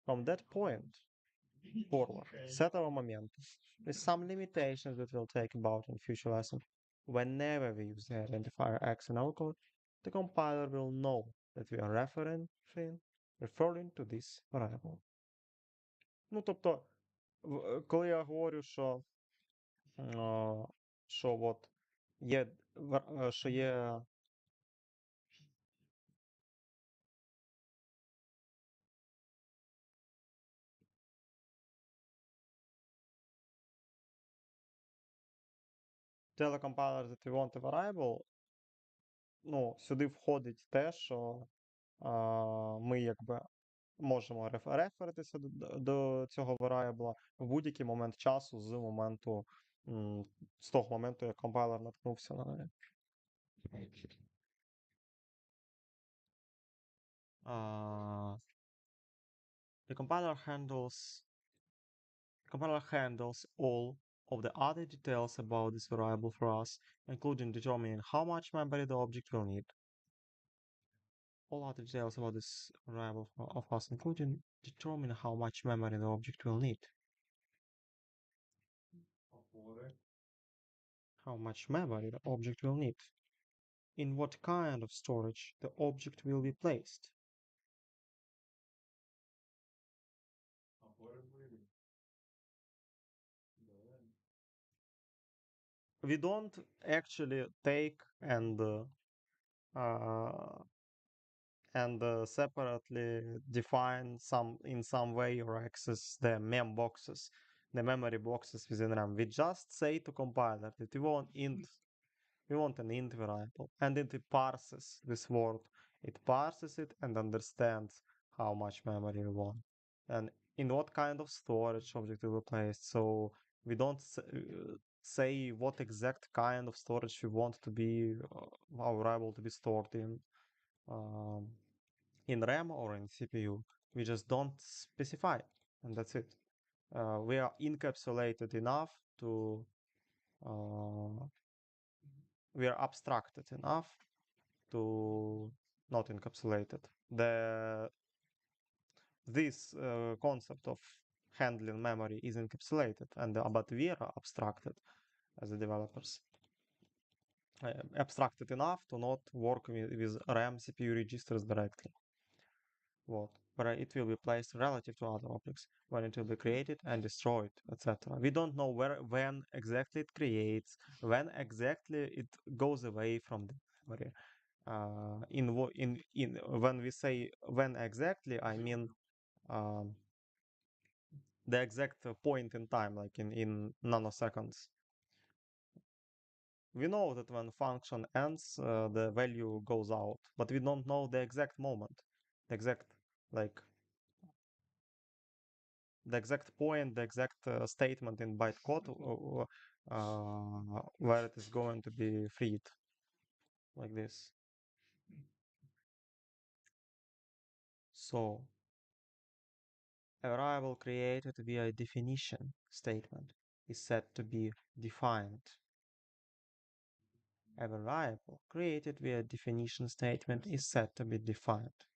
From that point forward, с этого момента, with some limitations that we'll take about in future lesson, whenever we use the identifier x in our code, the compiler will know that we are referring to this variable. Ну, тобто, коли я говорю, що от є, що є tell the compiler that we want a variable, ну, сюди входить те, що ми якби можемо реферитися до цього variable в будь-який момент часу з моменту, з того моменту, як компайлер наткнувся на неї. The compiler handles all of the other details about this variable for us, including determining how much memory the object will need. All other details about this variable of us, including determining how much memory the object will need. How much memory the object will need. In what kind of storage the object will be placed. We don't actually take and separately define in some way or access the mem boxes, the memory boxes within RAM. We just say to compiler that we want an int variable, and it parses this word. It parses it and understands how much memory we want and in what kind of storage object will be placed. So we don't say what exact kind of storage we want to be our variable to be stored in RAM or in CPU. We just don't specify, and that's it. We are encapsulated enough to we are abstracted enough to not encapsulated. This concept of handling memory is encapsulated, but we are abstracted as the developers. Abstracted enough to not work with RAM CPU registers directly. What? But it will be placed relative to other objects when it will be created and destroyed, etc. We don't know when exactly it creates, when exactly it goes away from the memory. When we say when exactly, I mean the exact point in time, like in nanoseconds. We know that when function ends, the value goes out, but we don't know the exact moment, the exact point, the exact statement in bytecode where it is going to be freed, like this. So, a variable created via a definition statement is said to be defined. A variable created via a definition statement is said to be defined.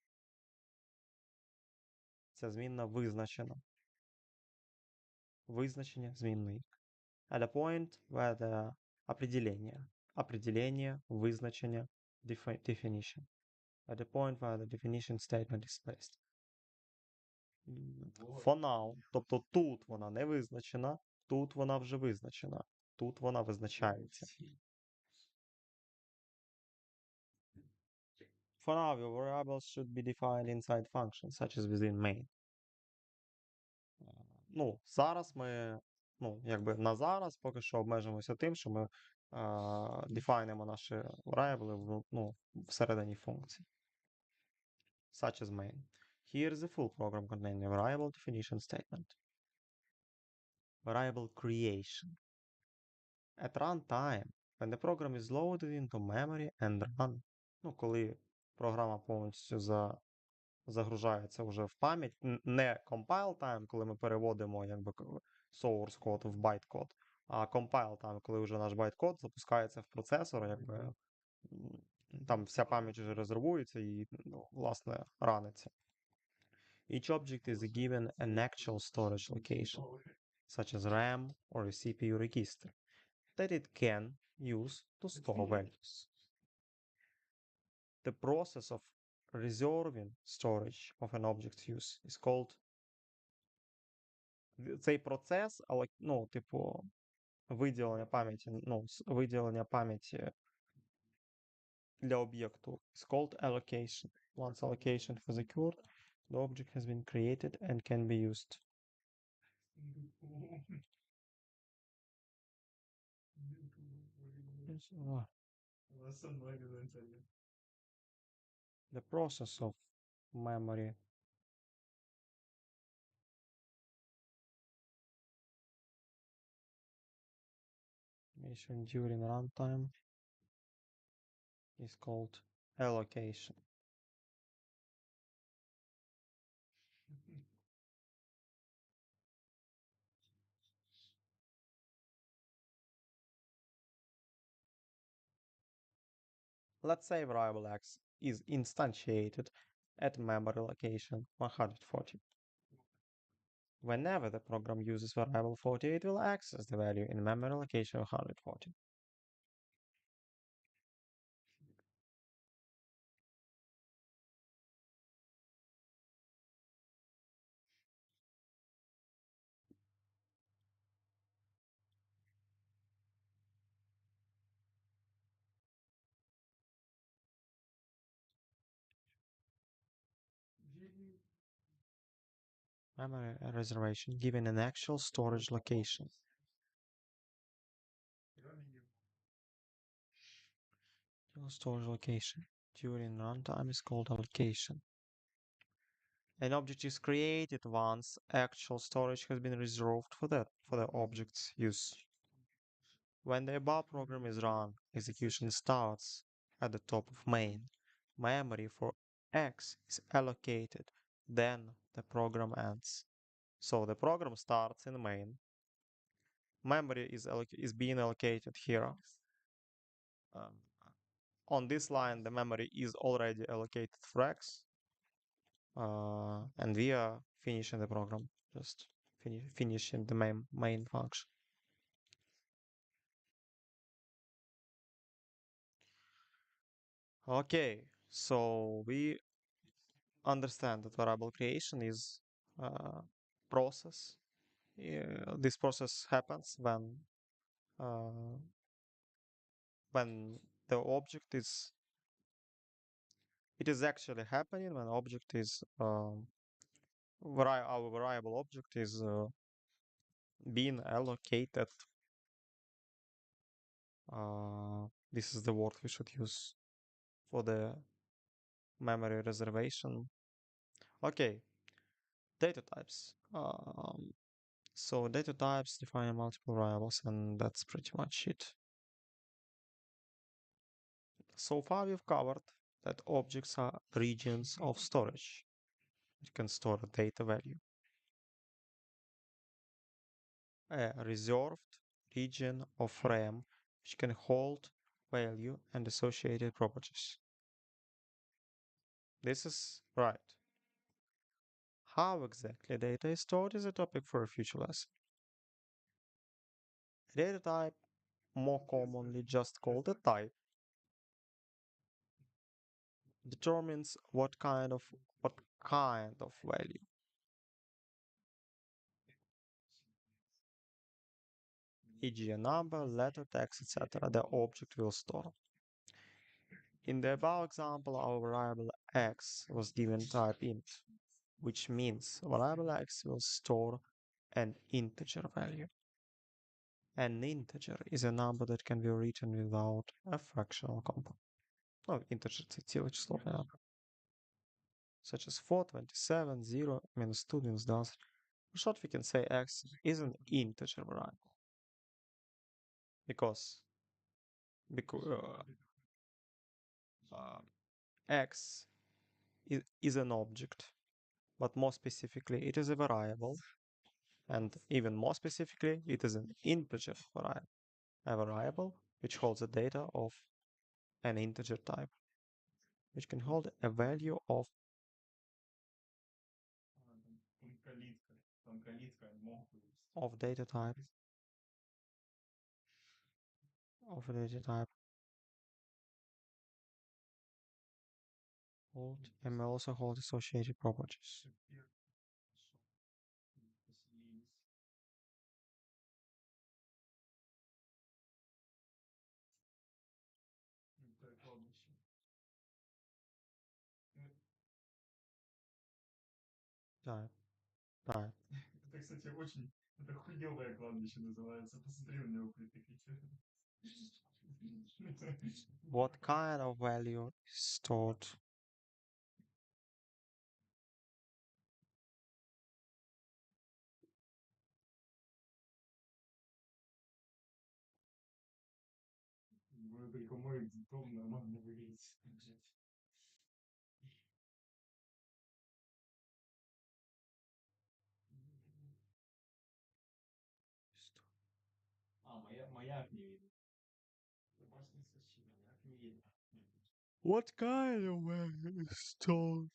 Ця змінна визначена. Визначення змінної. At a point where the определение, визначення, definition. At the point where the definition statement is placed. For now, тобто тут вона не визначена, тут вона вже визначена, тут вона визначається. For now, your variables should be defined inside functions, such as within main. Ну, зараз ми, на зараз поки що обмежимося тим, що ми дефайнимо наші variable всередині функції. Such as main. Here is the full program containing a variable definition statement. Variable creation. At runtime, when the program is loaded into memory and run, коли програма повністю загружається вже в пам'ять, не compile time, коли ми переводимо source код в bytecode, а compile time, коли вже наш bytecode запускається в процесор, там вся пам'ять вже резервується і, власне, раниться. Each object is given an actual storage location, such as RAM or a CPU register, that it can use to store values. The process of reserving storage of an object's use is called. Цей процес, ну, типу, виділення пам'яті, ну, виділення пам'яті для об'єкту is called allocation. Once allocation has occurred, the object has been created and can be used. The process of memory during runtime is called allocation. Let's say variable x is instantiated at memory location 140. Whenever the program uses variable 40, it will access the value in memory location 140. Memory reservation given an actual storage location. Storage location during runtime is called allocation. An object is created once actual storage has been reserved for the object's use. When the above program is run, execution starts at the top of main. Memory for X is allocated, then the program ends. So the program starts in main. Memory is being allocated here. On this line, the memory is already allocated for X. And we are finishing the program, just finishing the main function. Okay, so we understand that variable creation is a process. This process happens when the object is. It is actually happening when object is our variable object is being allocated. This is the word we should use for the memory reservation. Okay, data types. So data types define multiple variables, and that's pretty much it. So far we've covered that objects are regions of storage. It can store a data value. A reserved region of RAM which can hold value and associated properties. This is right. How exactly data is stored is a topic for a future lesson. Data type, more commonly just called a type, determines what kind of value. E.g. a number, letter, text, etc. the object will store. In the above example, our variable x was given type int, which means variable x will store an integer value. An integer is a number that can be written without a fractional component. No, integer — це ціле число, such as 4, 27, 0, minus 2, minus 12. In short, we can say x is an integer variable. Because x is an object, but more specifically, it is a variable, and even more specifically, it is an integer variable, a variable which holds the data of an integer type, which can hold a value of of data type of a data type hold and may also hold associated properties. Type. Type. Это, кстати, очень... Это хуёвое кладбище называется. Посмотри на него при тыкве. What kind of value is stored? Ну, только мой дом нормально выглядит. Маяк не видно. Просто не соси, маяк не видно. What kind of value is stored?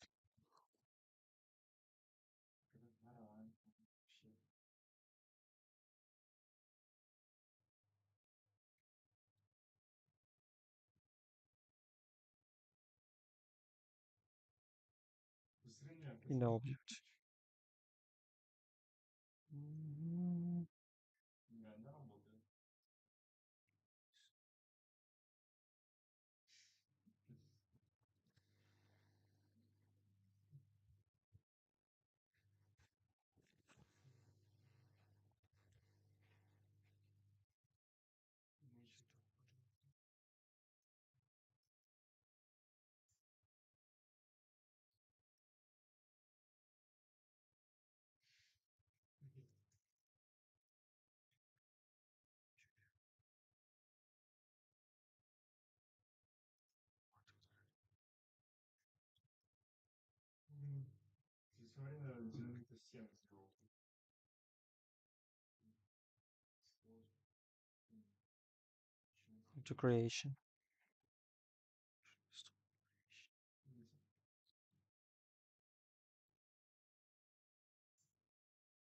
Нормально. Вообще. In the object. Не, она работает. Мы ещё тут будем. Ты смотри на динамику стен сделал. To creation.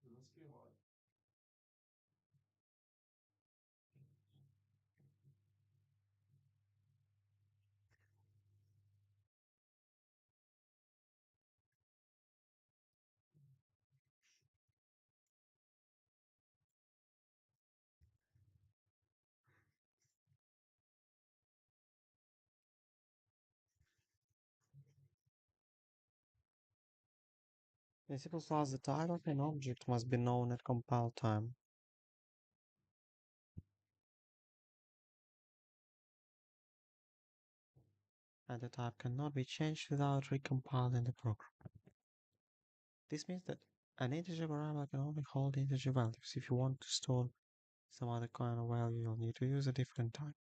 Заспевай. In C++, the type of an object must be known at compile time. And the type cannot be changed without recompiling the program. This means that an integer variable can only hold integer values. If you want to store some other kind of value, you'll need to use a different type.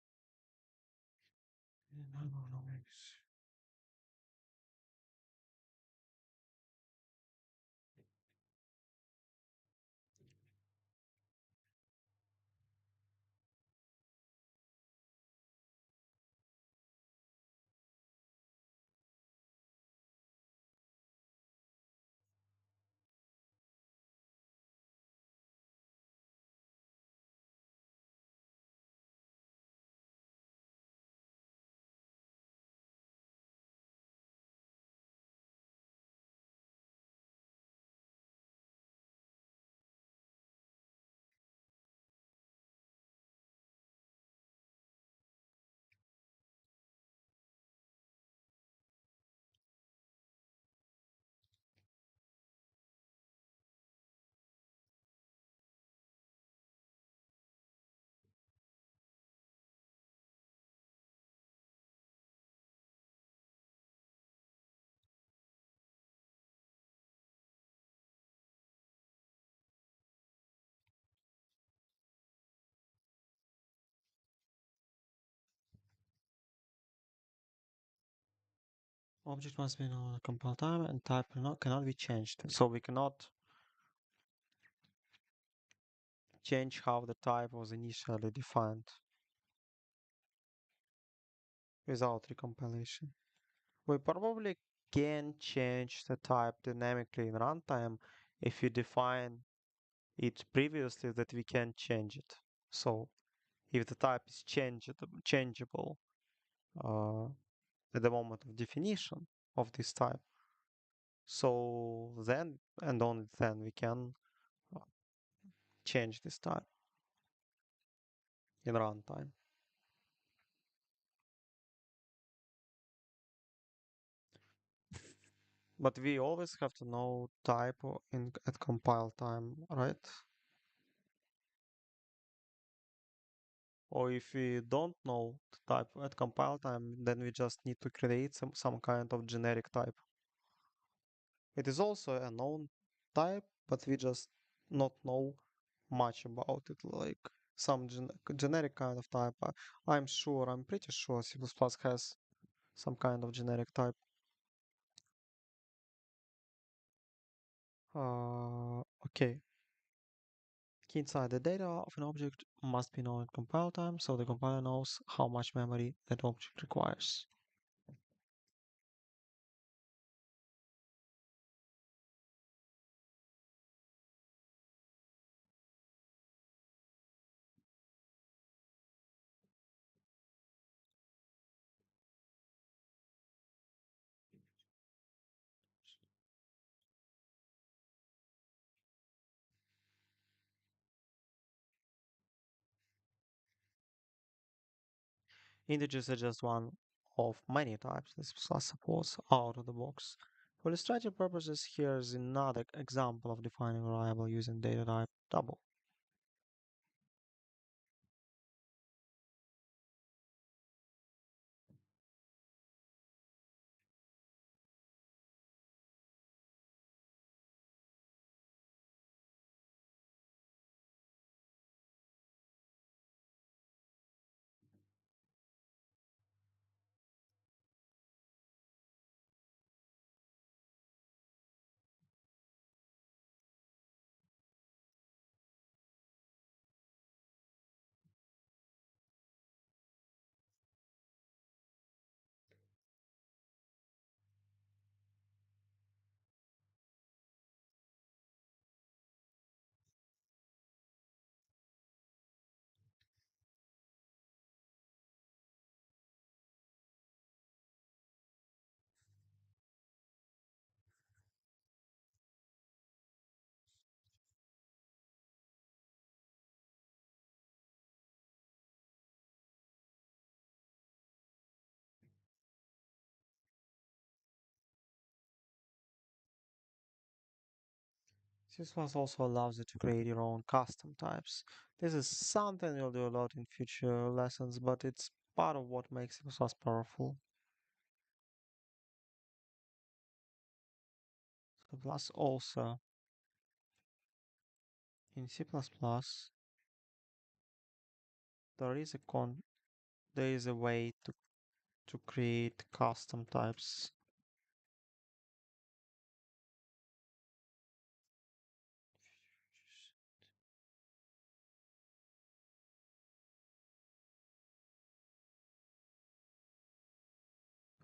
Object must be known at compile time and type cannot be changed. So we cannot change how the type was initially defined without recompilation. We probably can change the type dynamically in runtime if you define it previously that we can change it. So if the type is changeable uh, at the moment of definition of this type, so then and only then we can uh, change this type in runtime. But we always have to know type at compile time, right? Or if we don't know the type at compile time, then we just need to create some kind of generic type. It is also a known type, but we just not know much about it, like some generic kind of type. I'm pretty sure C++ has some kind of generic type. Okay. Key inside the data of an object must be known at compile time, so the compiler knows how much memory that object requires. Integers are just one of many types this class supports out of the box. For illustrative purposes, here is another example of defining a variable using data type double. C++ also allows you to create your own custom types. This is something you'll do a lot in future lessons, but it's part of what makes C++ powerful. Plus also in C++, there is a way to create custom types.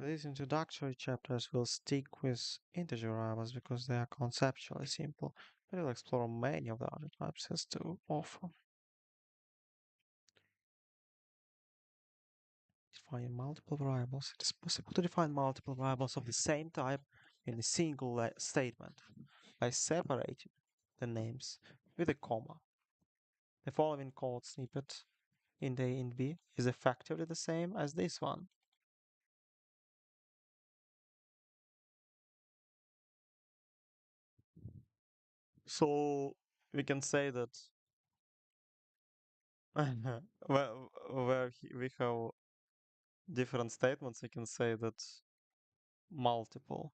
These introductory chapters will stick with integer variables because they are conceptually simple, but we'll explore many of the other types has to offer. Defining multiple variables. It is possible to define multiple variables of the same type in a single statement by separating the names with a comma. The following code snippet in the int b is effectively the same as this one. So we can say that where we have different statements, we can say that multiple.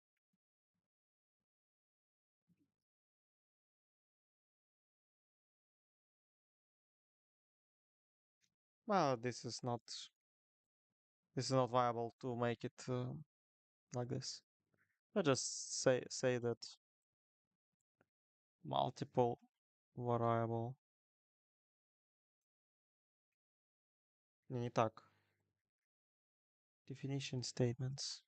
Well, this is not viable to make it like this. I just say that multiple variable. Не так. Definition statements.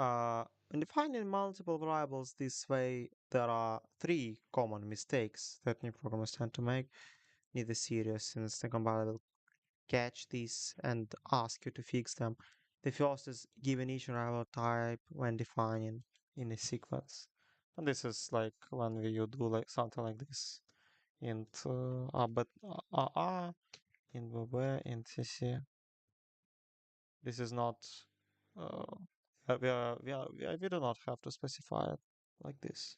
In defining multiple variables this way, there are three common mistakes that new programmers tend to make. Neither serious, since the compiler will catch these and ask you to fix them. The first is giving each variable type when defining in a sequence. And this is like when you do like something like this. Int but int bb, int cc. This is not uh, we do not have to specify it like this.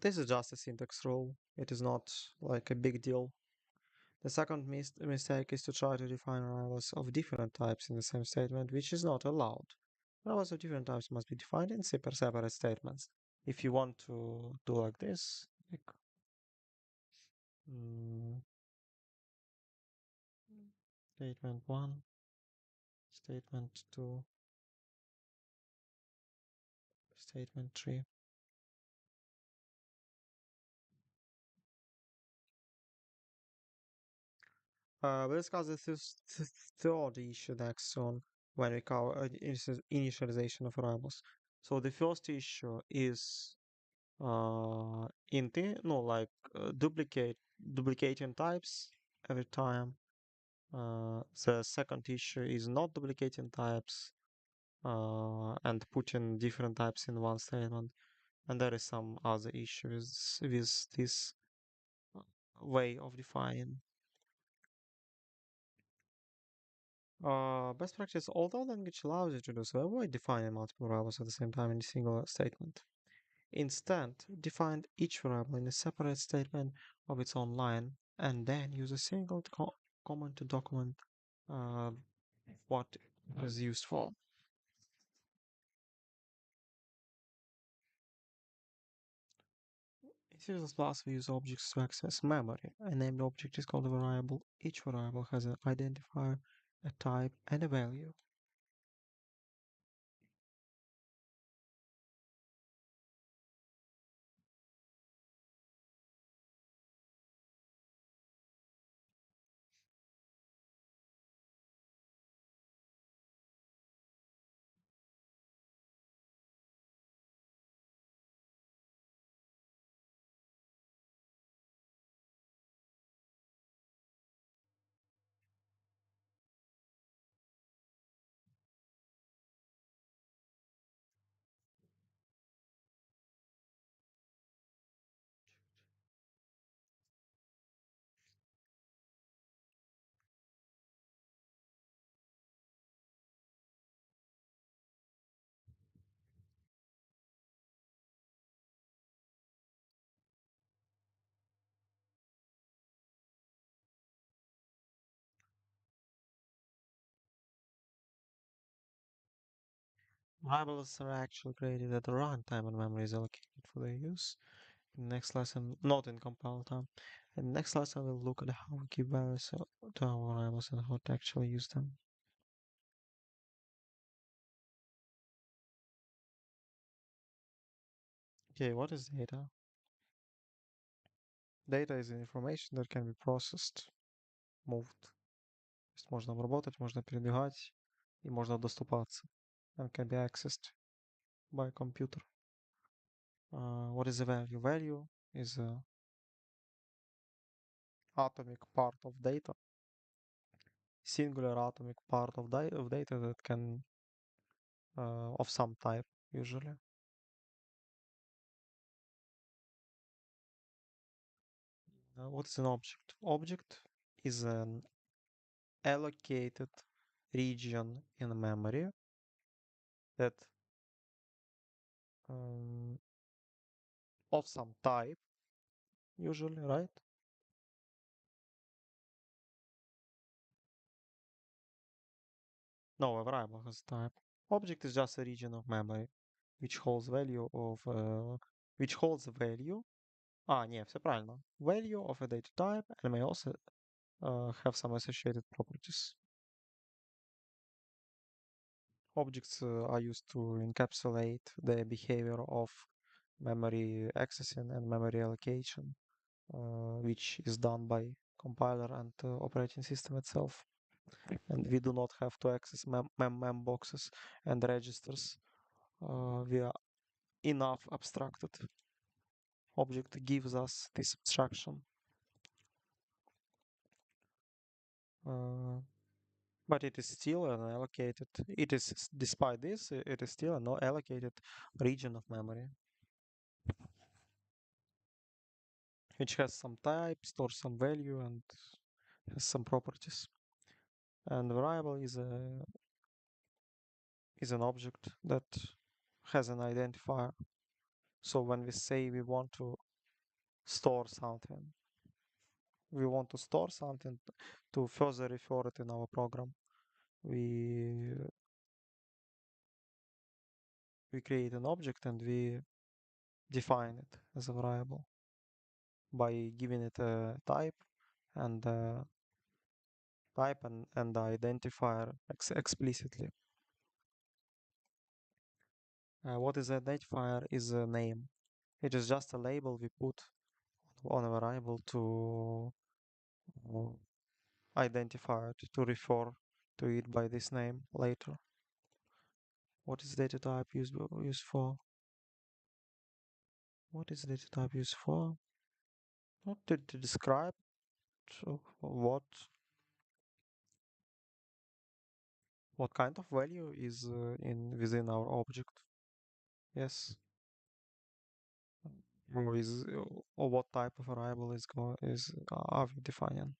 This is just a syntax rule. It is not like a big deal. The second mistake is to try to define variables of different types in the same statement, which is not allowed. Variables of different types must be defined in separate statements. If you want to do like this, like, mm, statement 1, statement 2, statement 3. We'll discuss the third issue next on when we cover initialization of variables. So the first issue is duplicating types every time. The second issue is not duplicating types and putting different types in one statement. And there is some other issues with this way of defining. Best practice, although language allows you to do so, avoid defining multiple variables at the same time in a single statement. Instead, define each variable in a separate statement of its own line, and then use a single comment to document what is used for. In C++, we use objects to access memory. A named object is called a variable. Each variable has an identifier, a type, and a value. Variables are actually created at the runtime and memory is allocated for their use. In the next lesson, not in compile time. In the next lesson, we'll look at how we give values to our variables and how to actually use them. Okay, what is data? Data is information that can be processed, moved. То есть можно обработать, можно передвигать и можно доступаться. And can be accessed by a computer. What is the value? Value is a atomic part of data, singular atomic part of data that can of some type usually. What is an object? Object is an allocated region in memory that of some type usually, right? No, a variable has type. Object is just a region of memory which holds value of which holds the value. Не, все правильно. Value of a data type and may also have some associated properties. Objects are used to encapsulate the behavior of memory accessing and memory allocation, which is done by compiler and operating system itself. and we do not have to access mem boxes and registers via enough abstracted object gives us this abstraction. But it is still an allocated, despite this, it is still an allocated region of memory, which has some type, stores some value, and has some properties. And variable is an object that has an identifier. So when we say we want to store something, to further refer it in our program, we create an object and we define it as a variable by giving it a type and the identifier explicitly. What is identifier is a name. It is just a label we put on a variable to identify it, to refer to it by this name later. What is data type used for? What is data type used for? Not to describe what kind of value is within our object. Yes. Or what type of variable are we defining?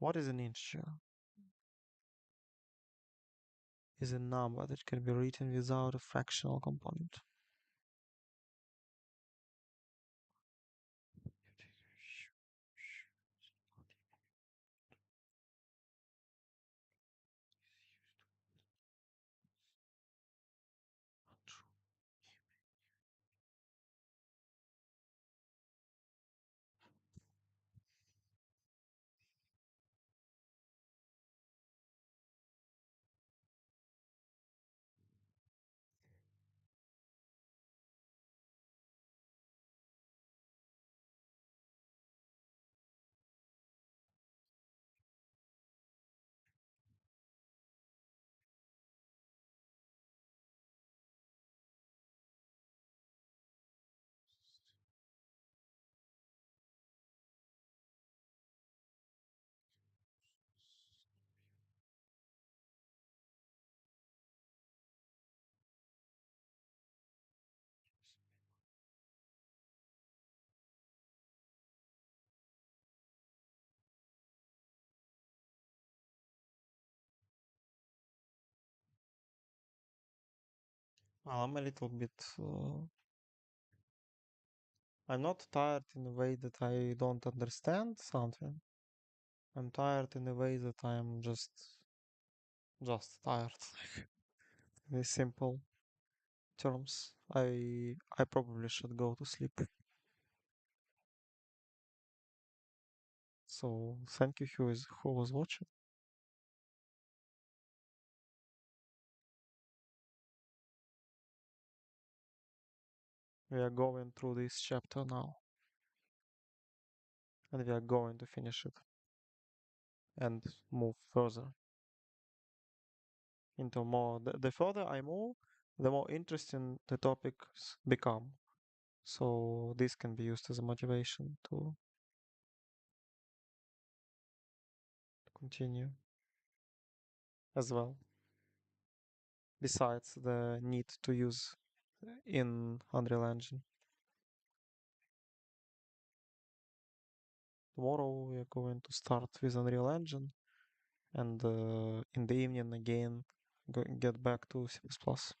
What is an integer? Is a number that can be written without a fractional component. I'm a little bit. I'm not tired in a way that I don't understand something. I'm tired in a way that I'm just tired. In simple terms, I probably should go to sleep. So thank you who was watching. We are going through this chapter now, and we are going to finish it and move further into more. The further I move, the more interesting the topics become. So this can be used as a motivation to continue as well. Besides the need to use in Unreal Engine. Tomorrow we are going to start with Unreal Engine, and in the evening again get back to C++.